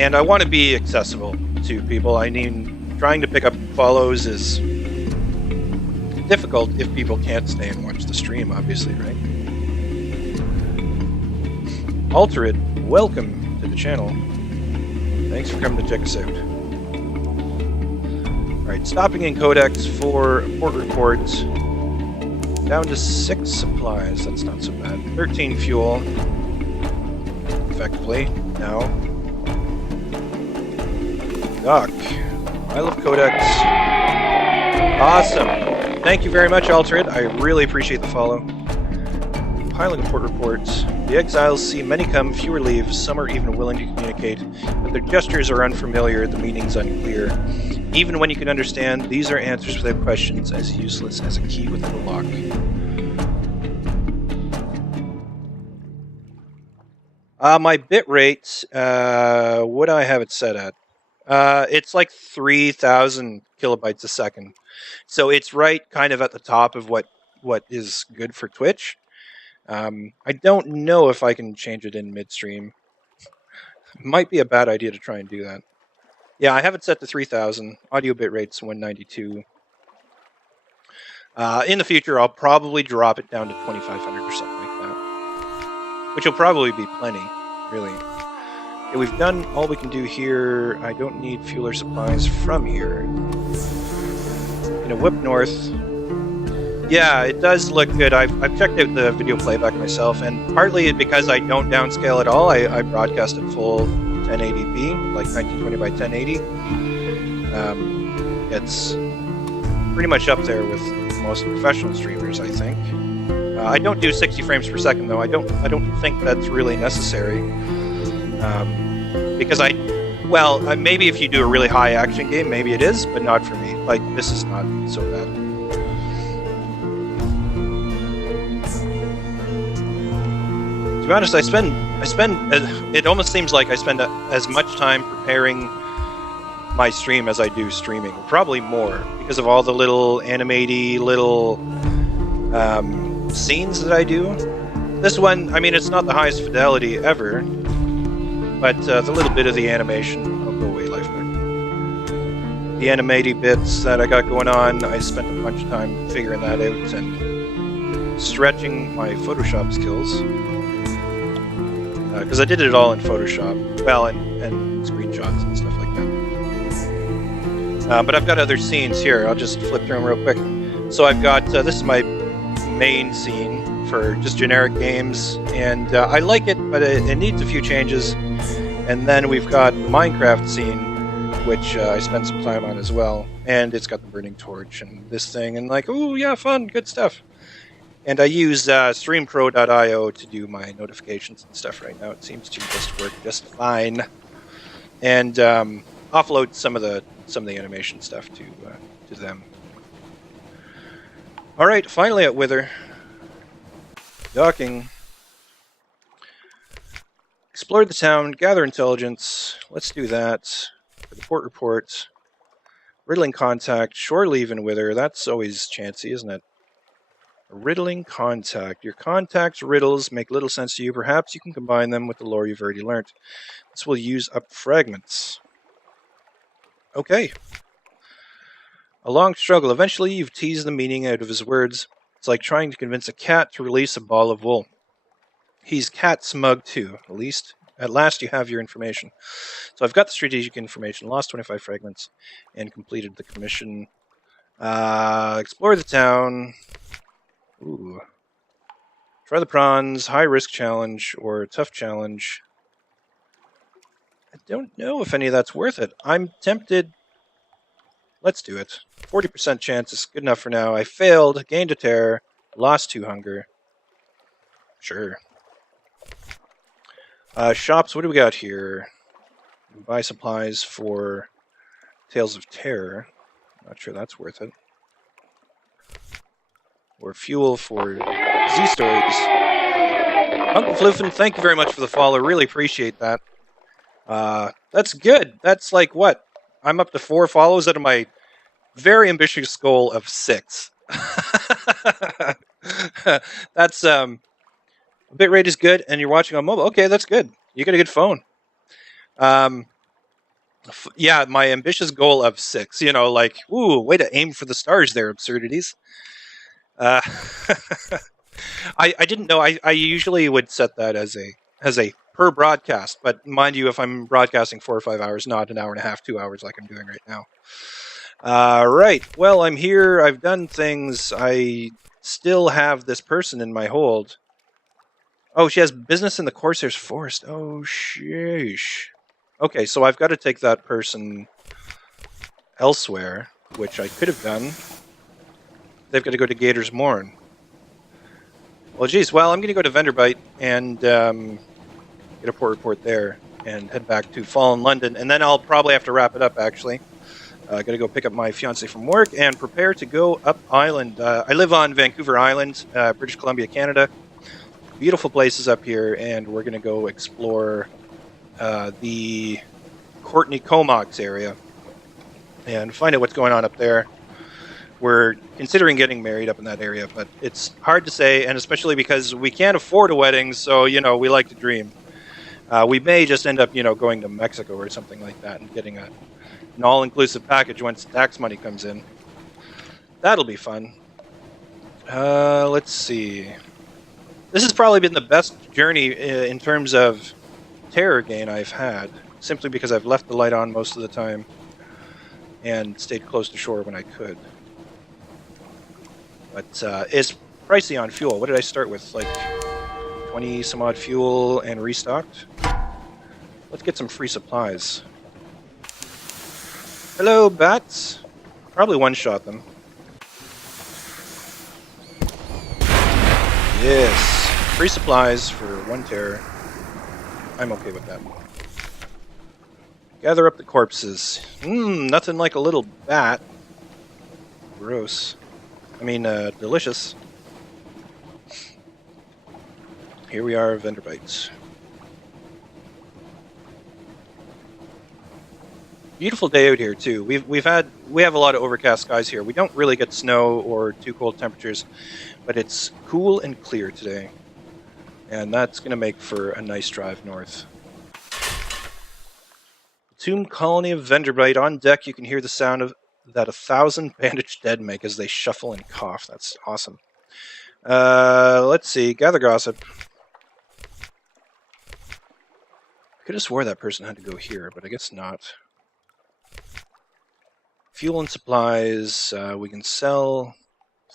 And I want to be accessible to people. I mean, trying to pick up follows is difficult if people can't stay and watch the stream, obviously, right? Altered, welcome to the channel. Thanks for coming to check us out. Alright, stopping in Codex for port reports. Down to 6 supplies, that's not so bad. 13 fuel. Effectively, now. Dock. I love Codex. Awesome. Thank you very much, Altered. I really appreciate the follow. Piling of port reports. The exiles see many come, fewer leave. Some are even willing to communicate, but their gestures are unfamiliar, the meaning's unclear. Even when you can understand, these are answers without questions, as useless as a key without a lock. My bitrate, what do I have it set at? It's like 3,000 kilobytes a second. So it's right kind of at the top of what is good for Twitch. I don't know if I can change it in midstream. Might be a bad idea to try and do that. Yeah, I have it set to 3,000. Audio bitrate's 192. In the future, I'll probably drop it down to 2,500 or something like that. Which will probably be plenty, really. Okay, we've done all we can do here. I don't need fuel or supplies from here. Gonna whip north. Yeah, it does look good. I've checked out the video playback myself, and partly because I don't downscale at all, I broadcast at full 1080p, like 1920 by 1080. It's pretty much up there with most professional streamers, I think. I don't do 60 frames per second though. I don't think that's really necessary. Because maybe if you do a really high action game, maybe it is, but not for me. Like, this is not so bad. To be honest, I spend. It almost seems like I spend as much time preparing my stream as I do streaming. Probably more, because of all the little animaty little scenes that I do. This one, I mean, it's not the highest fidelity ever, but the little bit of the animation, I'll go away, life back. The animaty bits that I got going on, I spent a bunch of time figuring that out and stretching my Photoshop skills. Because I did it all in Photoshop, well, and screenshots and stuff like that. But I've got other scenes here. I'll just flip through them real quick. So I've got, this is my main scene for just generic games, and I like it, but it needs a few changes. And then we've got the Minecraft scene, which I spent some time on as well, and it's got the burning torch and this thing, and like, ooh, yeah, fun, good stuff. And I use streampro.io to do my notifications and stuff right now. It seems to just work just fine. And offload some of the animation stuff to them. All right, finally at Wither. Docking. Explore the town, gather intelligence. Let's do that. For the port report. Riddling contact, shore leave in Wither. That's always chancy, isn't it? A riddling contact. Your contact's riddles make little sense to you. Perhaps you can combine them with the lore you've already learnt. This will use up fragments. Okay. A long struggle. Eventually, you've teased the meaning out of his words. It's like trying to convince a cat to release a ball of wool. He's cat smug too. At last you have your information. So I've got the strategic information, lost 25 fragments, and completed the commission. Explore the town. Ooh. Try the prawns, high risk challenge, or tough challenge. I don't know if any of that's worth it. I'm tempted. Let's do it. 40% chance is good enough for now. I failed, gained a terror, lost 2 hunger. Sure. Shops, what do we got here? Buy supplies for Tales of Terror. Not sure that's worth it. Or fuel for Z-Stories. Uncle Floofin, thank you very much for the follow. Really appreciate that. That's good. That's like what? I'm up to 4 follows out of my very ambitious goal of 6. That's bitrate is good, and you're watching on mobile. Okay, that's good. You got a good phone. Yeah, my ambitious goal of 6. You know, like, ooh, way to aim for the stars there, Absurdities. I didn't know. I usually would set that as a per broadcast, but mind you, if I'm broadcasting 4 or 5 hours, not an hour and a half, 2 hours like I'm doing right now. Right. Well, I'm here. I've done things. I still have this person in my hold. Oh, she has business in the Corsair's Forest. Oh, sheesh. Okay, so I've got to take that person elsewhere, which I could have done. They've got to go to Gator's Morn. Well, geez. Well, I'm going to go to Venderbite and get a port report there and head back to Fallen London. And then I'll probably have to wrap it up, actually. Got to go pick up my fiancée from work and prepare to go up island. I live on Vancouver Island, British Columbia, Canada. Beautiful places up here, and we're going to go explore the Courtney Comox area and find out what's going on up there. We're considering getting married up in that area, but it's hard to say, and especially because we can't afford a wedding, so, you know, we like to dream. We may just end up, you know, going to Mexico or something like that and getting an all-inclusive package once tax money comes in. That'll be fun. Let's see. This has probably been the best journey in terms of terror gain I've had, simply because I've left the light on most of the time and stayed close to shore when I could. But it's pricey on fuel. What did I start with? Like 20 some odd fuel and restocked? Let's get some free supplies. Hello, bats. Probably one-shot them. Yes. Free supplies for 1 terror. I'm okay with that. Gather up the corpses. Nothing like a little bat. Gross. I mean, delicious. Here we are, vendor bites. Beautiful day out here too. We have a lot of overcast skies here. We don't really get snow or too cold temperatures, but it's cool and clear today, and that's going to make for a nice drive north. Tomb colony of Venderbite on deck. You can hear the sound of that 1,000 bandaged dead make as they shuffle and cough. That's awesome. Let's see. Gather gossip. I could have swore that person had to go here, but I guess not. Fuel and supplies. We can sell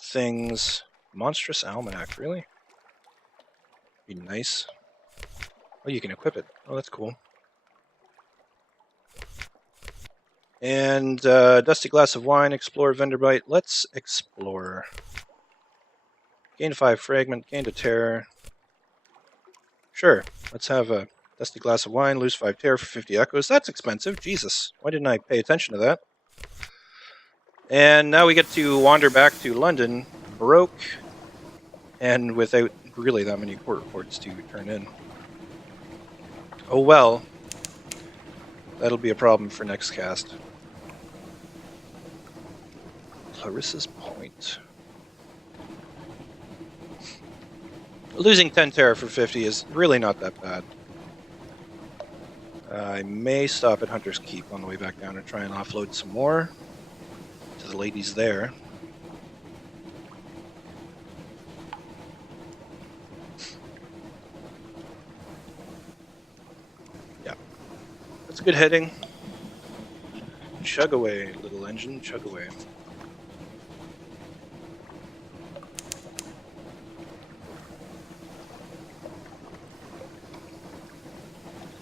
things. Monstrous almanac, really? Be nice. Oh, you can equip it. Oh, that's cool. And dusty glass of wine. Explore Venderbite. Let's explore. Gain 5 fragment. Gain to terror. Sure. Let's have a dusty glass of wine. Lose 5 terror for 50 echoes. That's expensive. Jesus. Why didn't I pay attention to that? And now we get to wander back to London, broke, and without really that many court reports to turn in. Oh well. That'll be a problem for next cast. Clarissa's Point. Losing 10 terror for 50 is really not that bad. I may stop at Hunter's Keep on the way back down and try and offload some more to the ladies there. Yeah. That's a good heading. Chug away, little engine, chug away.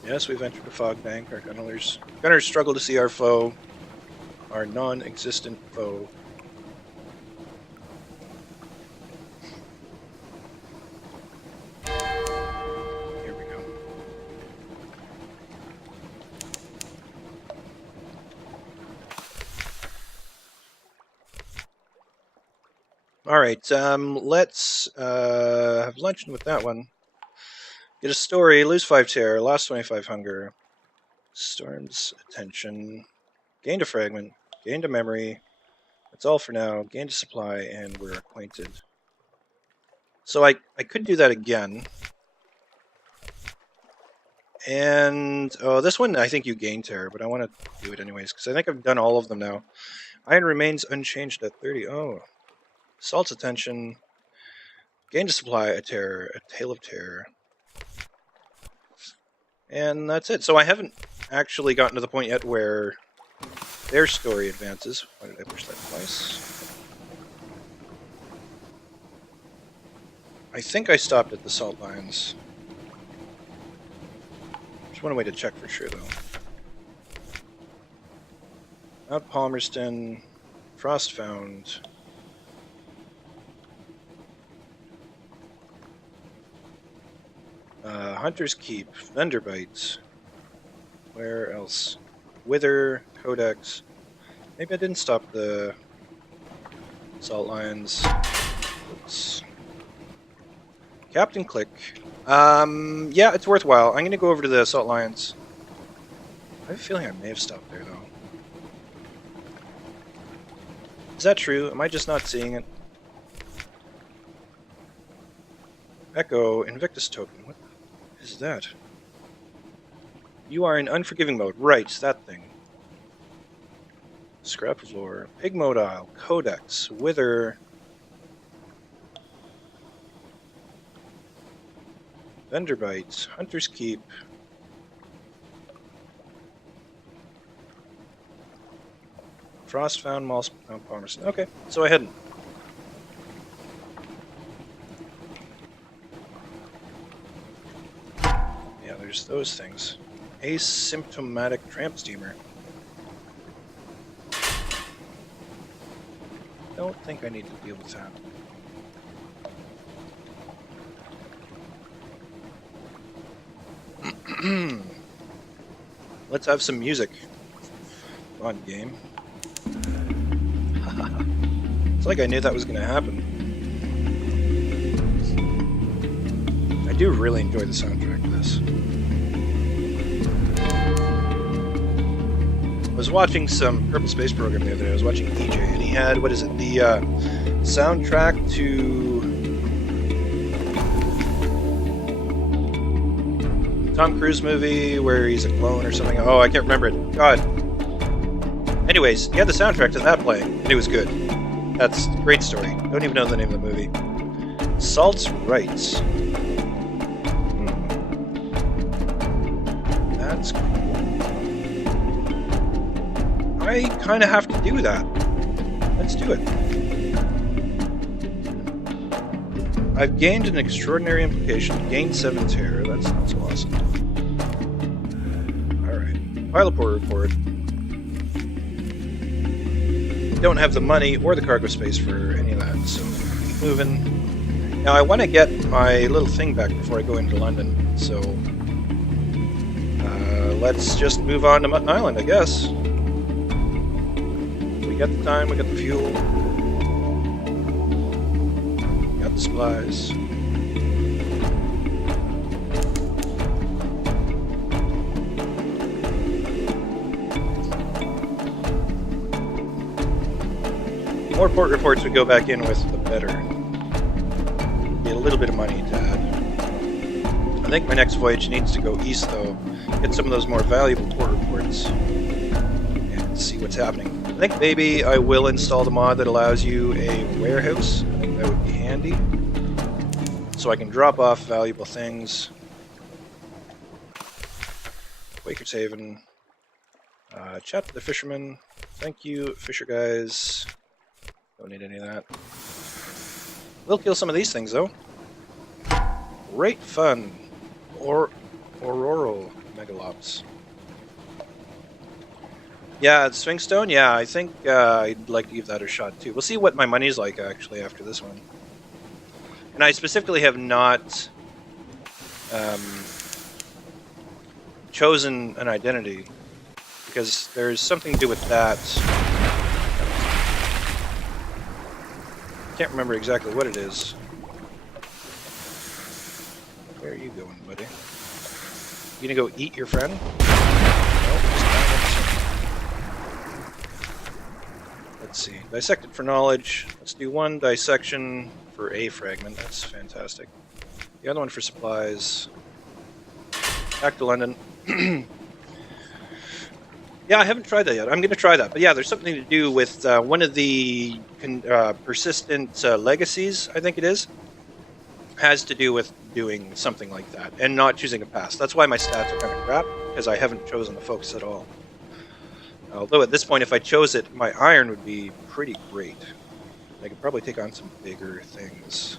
Yes, we've entered the fog bank. Our gunners struggle to see our foe. Our non-existent foe. Here we go. Alright, let's have luncheon with that one. Get a story, lose 5 terror, lost 25 hunger. Storm's attention. Gained a fragment, gained a memory. That's all for now. Gained a supply, and we're acquainted. So I could do that again. And, oh, this one I think you gain terror, but I want to do it anyways, because I think I've done all of them now. Iron remains unchanged at 30. Oh. Salt's attention. Gained a supply, a terror, a tale of terror. And that's it. So I haven't actually gotten to the point yet where their story advances. Why did I push that twice? I think I stopped at the Salt Lions. There's one way to check for sure, though. Mount Palmerston, Frostfound. Hunter's Keep, Venderbite. Where else? Wither, Codex. Maybe I didn't stop the Salt Lions. Oops. Captain Click. Yeah, it's worthwhile. I'm going to go over to the Salt Lions. I have a feeling I may have stopped there, though. Is that true? Am I just not seeing it? Echo, Invictus Token. What is that? You are in unforgiving mode. Right, that thing. Scrap of lore. Pig Modile. Codex. Wither. Venderbite. Hunter's Keep. Frostfound, Mount Palmerston. Okay, so I hadn't. Yeah, there's those things. Asymptomatic tramp steamer. Don't think I need to deal with that. Let's have some music. Come on, game. It's like I knew that was going to happen. I do really enjoy the soundtrack of this. I was watching some Purple Space program the other day. I was watching EJ, and he had, what is it, the soundtrack to Tom Cruise movie where he's a clone or something. Oh, I can't remember it. God. Anyways, he had the soundtrack to that playing, and it was good. That's a great story. Don't even know the name of the movie. Salt's Rights. That's cool. I kind of have to do that. Let's do it. I've gained an extraordinary implication. Gained 7 terror. That's not so awesome. Alright. Pilot report. Don't have the money or the cargo space for any of that, so keep moving. Now I want to get my little thing back before I go into London, so let's just move on to Mutton Island, I guess. We got the time, we got the fuel, we got the supplies. The more port reports we go back in with, the better. Get a little bit of money to add. I think my next voyage needs to go east, though. Get some of those more valuable port reports and see what's happening. I think maybe I will install the mod that allows you a warehouse. I think that would be handy. So I can drop off valuable things. Quaker's Haven. Chat to the fishermen. Thank you, fisher guys. Don't need any of that. We'll kill some of these things, though. Great fun. Aurora Megalops. Yeah, Sphinx Stone. Yeah, I think I'd like to give that a shot too. We'll see what my money's like actually after this one. And I specifically have not chosen an identity because there's something to do with that. Can't remember exactly what it is. Where are you going, buddy? You gonna go eat your friend? Nope, let's see. Dissected for knowledge. Let's do one dissection for a fragment. That's fantastic. The other one for supplies. Back to London. Yeah, I haven't tried that yet. I'm going to try that. But yeah, there's something to do with one of the persistent legacies, I think it is. Has to do with doing something like that and not choosing a pass. That's why my stats are kind of crap, because I haven't chosen the focus at all. Although at this point, if I chose it, my iron would be pretty great. I could probably take on some bigger things.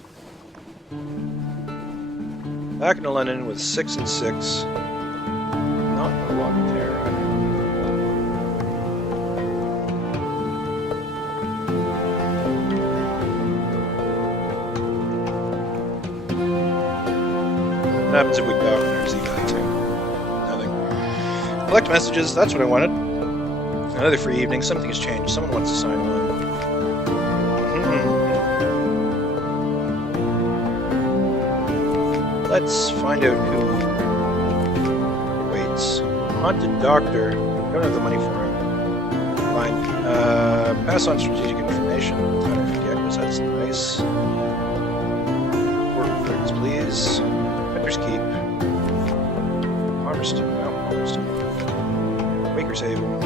Back into London with 6 and 6. Not a lot there. What happens if we dock and receive that too? Nothing. Collect messages, that's what I wanted. Another free evening, something has changed. Someone wants to sign on. Let's find out who waits. Haunted Doctor. Don't have the money for him. Fine. Pass on strategic information. 150 echoes, that's nice. Work records, please. Winter's Keep. Palmerston. No, Palmerston. Quaker's Haven.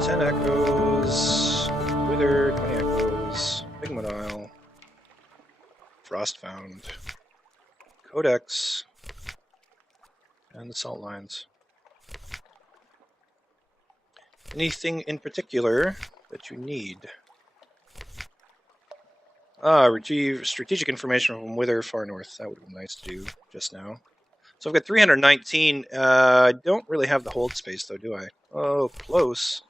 10 echoes. Wither, 20 echoes. Bigwood Isle. Frostbound. Codex. And the salt lines. Anything in particular that you need? Retrieve strategic information from Wither far north. That would have been nice to do just now. So I've got 319. I don't really have the hold space though, do I? Oh, close.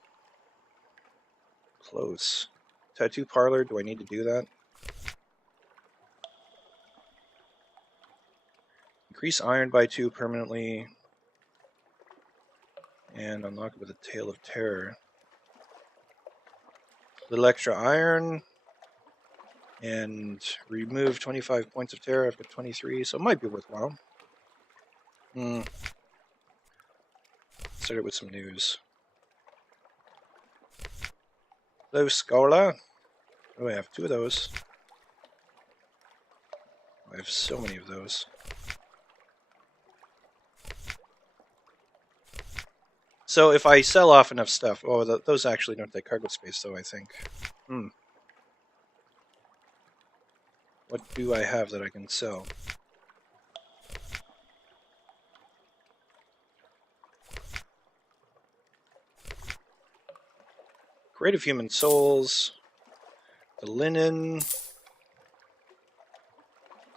Close. Tattoo parlor, do I need to do that? Increase iron by 2 permanently. And unlock it with a Tail of Terror. Little extra iron. And remove 25 points of terror. I've got 23, so it might be worthwhile. Started with some news. Hello, Scola. Oh, I have 2 of those. I have so many of those. So if I sell off enough stuff... Oh, those actually don't take cargo space, though, I think. What do I have that I can sell? Creative Human Souls. The linen.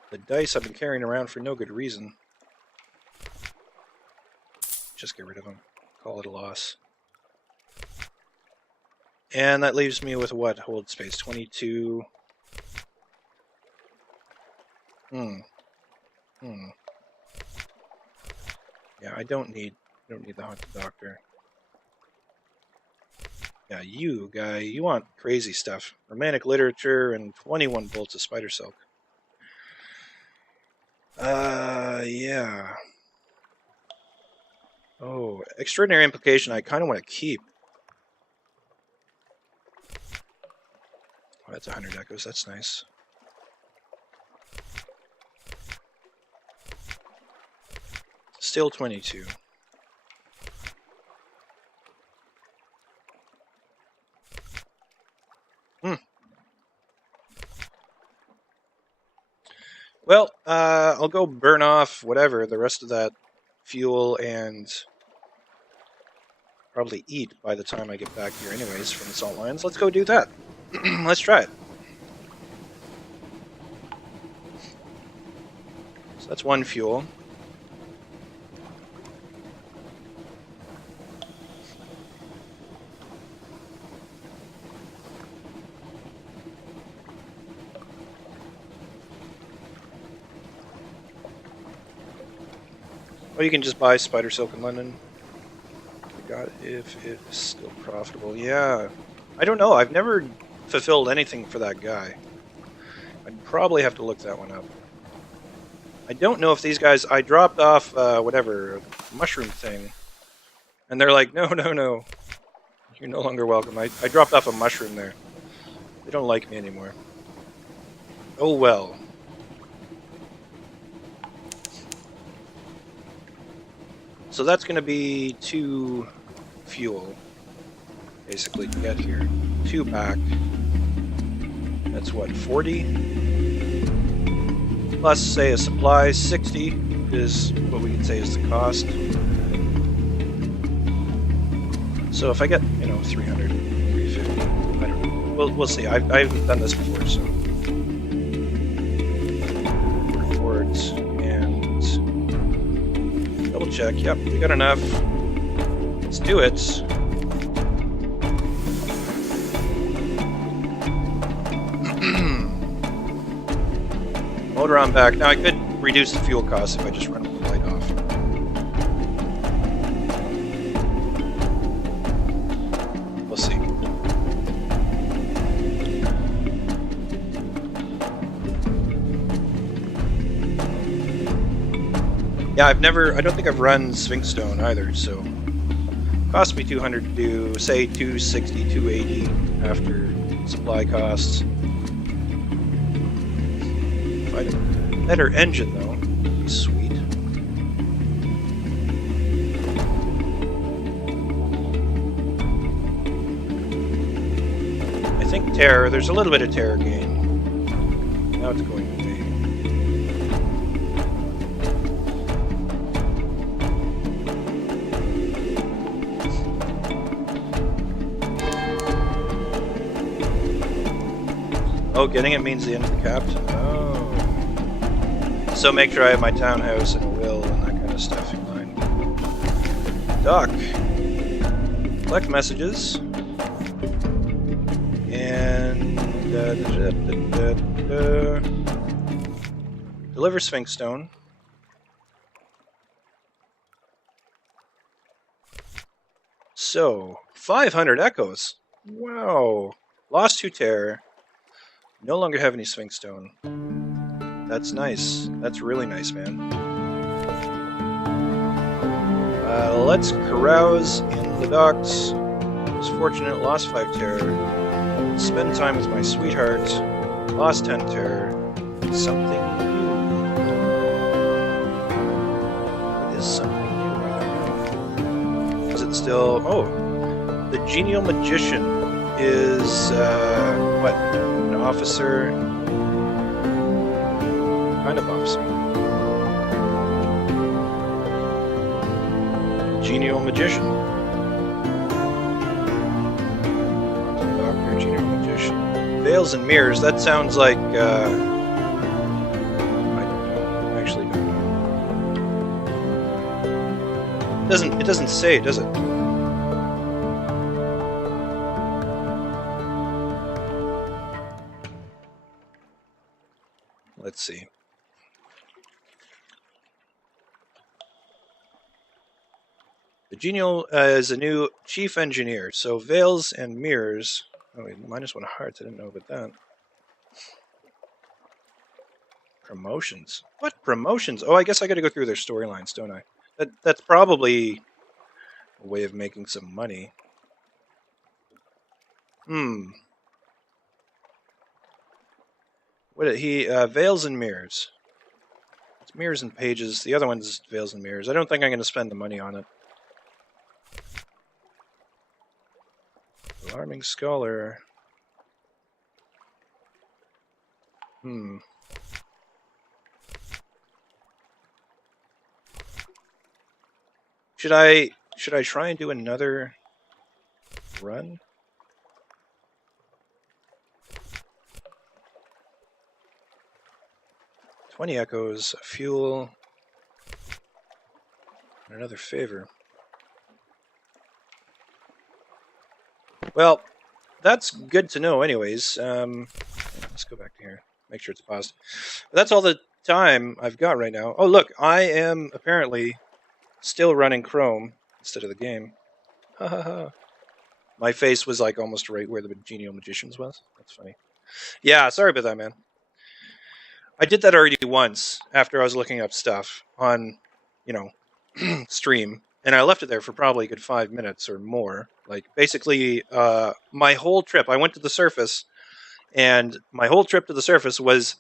The dice I've been carrying around for no good reason. Just get rid of them. Call it a loss. And that leaves me with what? Hold space. 22. Yeah, I don't need the Haunted Doctor. Yeah, you guy, you want crazy stuff. Romantic literature and 21 bolts of spider silk. Yeah. Oh, extraordinary implication I kind of want to keep. Oh, that's 100 echoes, that's nice. Still 22. Well, I'll go burn off whatever, the rest of that fuel, and probably eat by the time I get back here anyways from the salt mines. Let's go do that. Let's try it. So that's 1 fuel. Oh, you can just buy spider silk in London. Forgot if it's still profitable. Yeah. I don't know. I've never fulfilled anything for that guy. I'd probably have to look that one up. I don't know if these guys... I dropped off, whatever, a mushroom thing. And they're like, no, no, no. You're no longer welcome. I dropped off a mushroom there. They don't like me anymore. Oh, well. So that's going to be 2 fuel, basically, to get here. 2 back. That's what, 40? Plus, say, a supply, 60 is what we can say is the cost. So if I get, 300, 350, I don't know. We'll see. I haven't done this before, so. Reports and double check. Yep, we got enough. Let's do it. Motor on back. Now I could reduce the fuel cost if I just run the light off. We'll see. Yeah, I don't think I've run Sphinx Stone either, so cost me 200 to do, say 260, 280 after supply costs. If I had a better engine though, it'd be sweet. I think terror, there's a little bit of terror gain. Now it's going away. Oh, getting it means the end of the captain. Oh. So make sure I have my townhouse and a will and that kind of stuff in mind. Dock. Collect messages. And... deliver Sphinx Stone. So, 500 echoes. Wow. Lost 2 terror. No longer have any swing stone. That's nice. That's really nice, man. Let's carouse in the docks. Was fortunate, lost 5 terror. Spend time with my sweetheart. Lost 10 terror. Something new. It is something new, I don't know. Is it still... Oh, the genial magician is, what? An officer? Kind of officer. Genial magician. Doctor, genial magician. Veils and mirrors, that sounds like, I don't know. I actually don't know. It doesn't say, does it? Let's see. The genial is a new chief engineer, so veils and mirrors. Oh wait, -1 hearts. I didn't know about that. Promotions. What promotions? Oh, I guess I got to go through their storylines, don't I? That's probably a way of making some money. What he veils and mirrors. It's mirrors and pages. The other one's veils and mirrors. I don't think I'm going to spend the money on it. Alarming scholar. Should I try and do another run? $20 echoes, fuel, and another favor. Well, that's good to know anyways. Let's go back to here. Make sure it's paused. But that's all the time I've got right now. Oh, look, I am apparently still running Chrome instead of the game. Ha ha ha. My face was like almost right where the genial magician's was. That's funny. Yeah, sorry about that, man. I did that already once after I was looking up stuff on, stream. And I left it there for probably a good 5 minutes or more. Like, basically, my whole trip, I went to the surface, and my whole trip to the surface was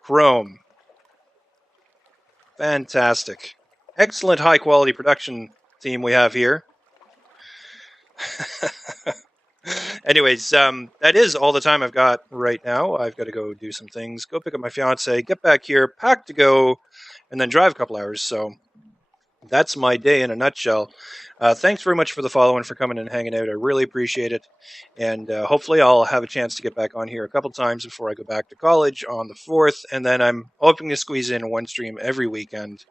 Chrome. Fantastic. Excellent high-quality production team we have here. Anyways, that is all the time I've got right now. I've got to go do some things, go pick up my fiance, get back here, pack to go, and then drive a couple hours, so... That's my day in a nutshell. Thanks very much for the follow and for coming and hanging out. I really appreciate it. And hopefully I'll have a chance to get back on here a couple times before I go back to college on the 4th. And then I'm hoping to squeeze in one stream every weekend.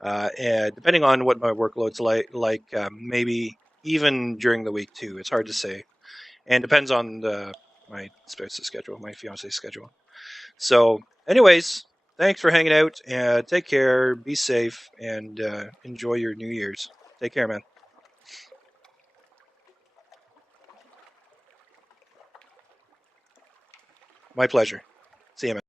And depending on what my workload's like maybe even during the week too. It's hard to say. And depends on my spouse's schedule, my fiance's schedule. So anyways... Thanks for hanging out, and take care, be safe, and enjoy your New Year's. Take care, man. My pleasure. See you, man.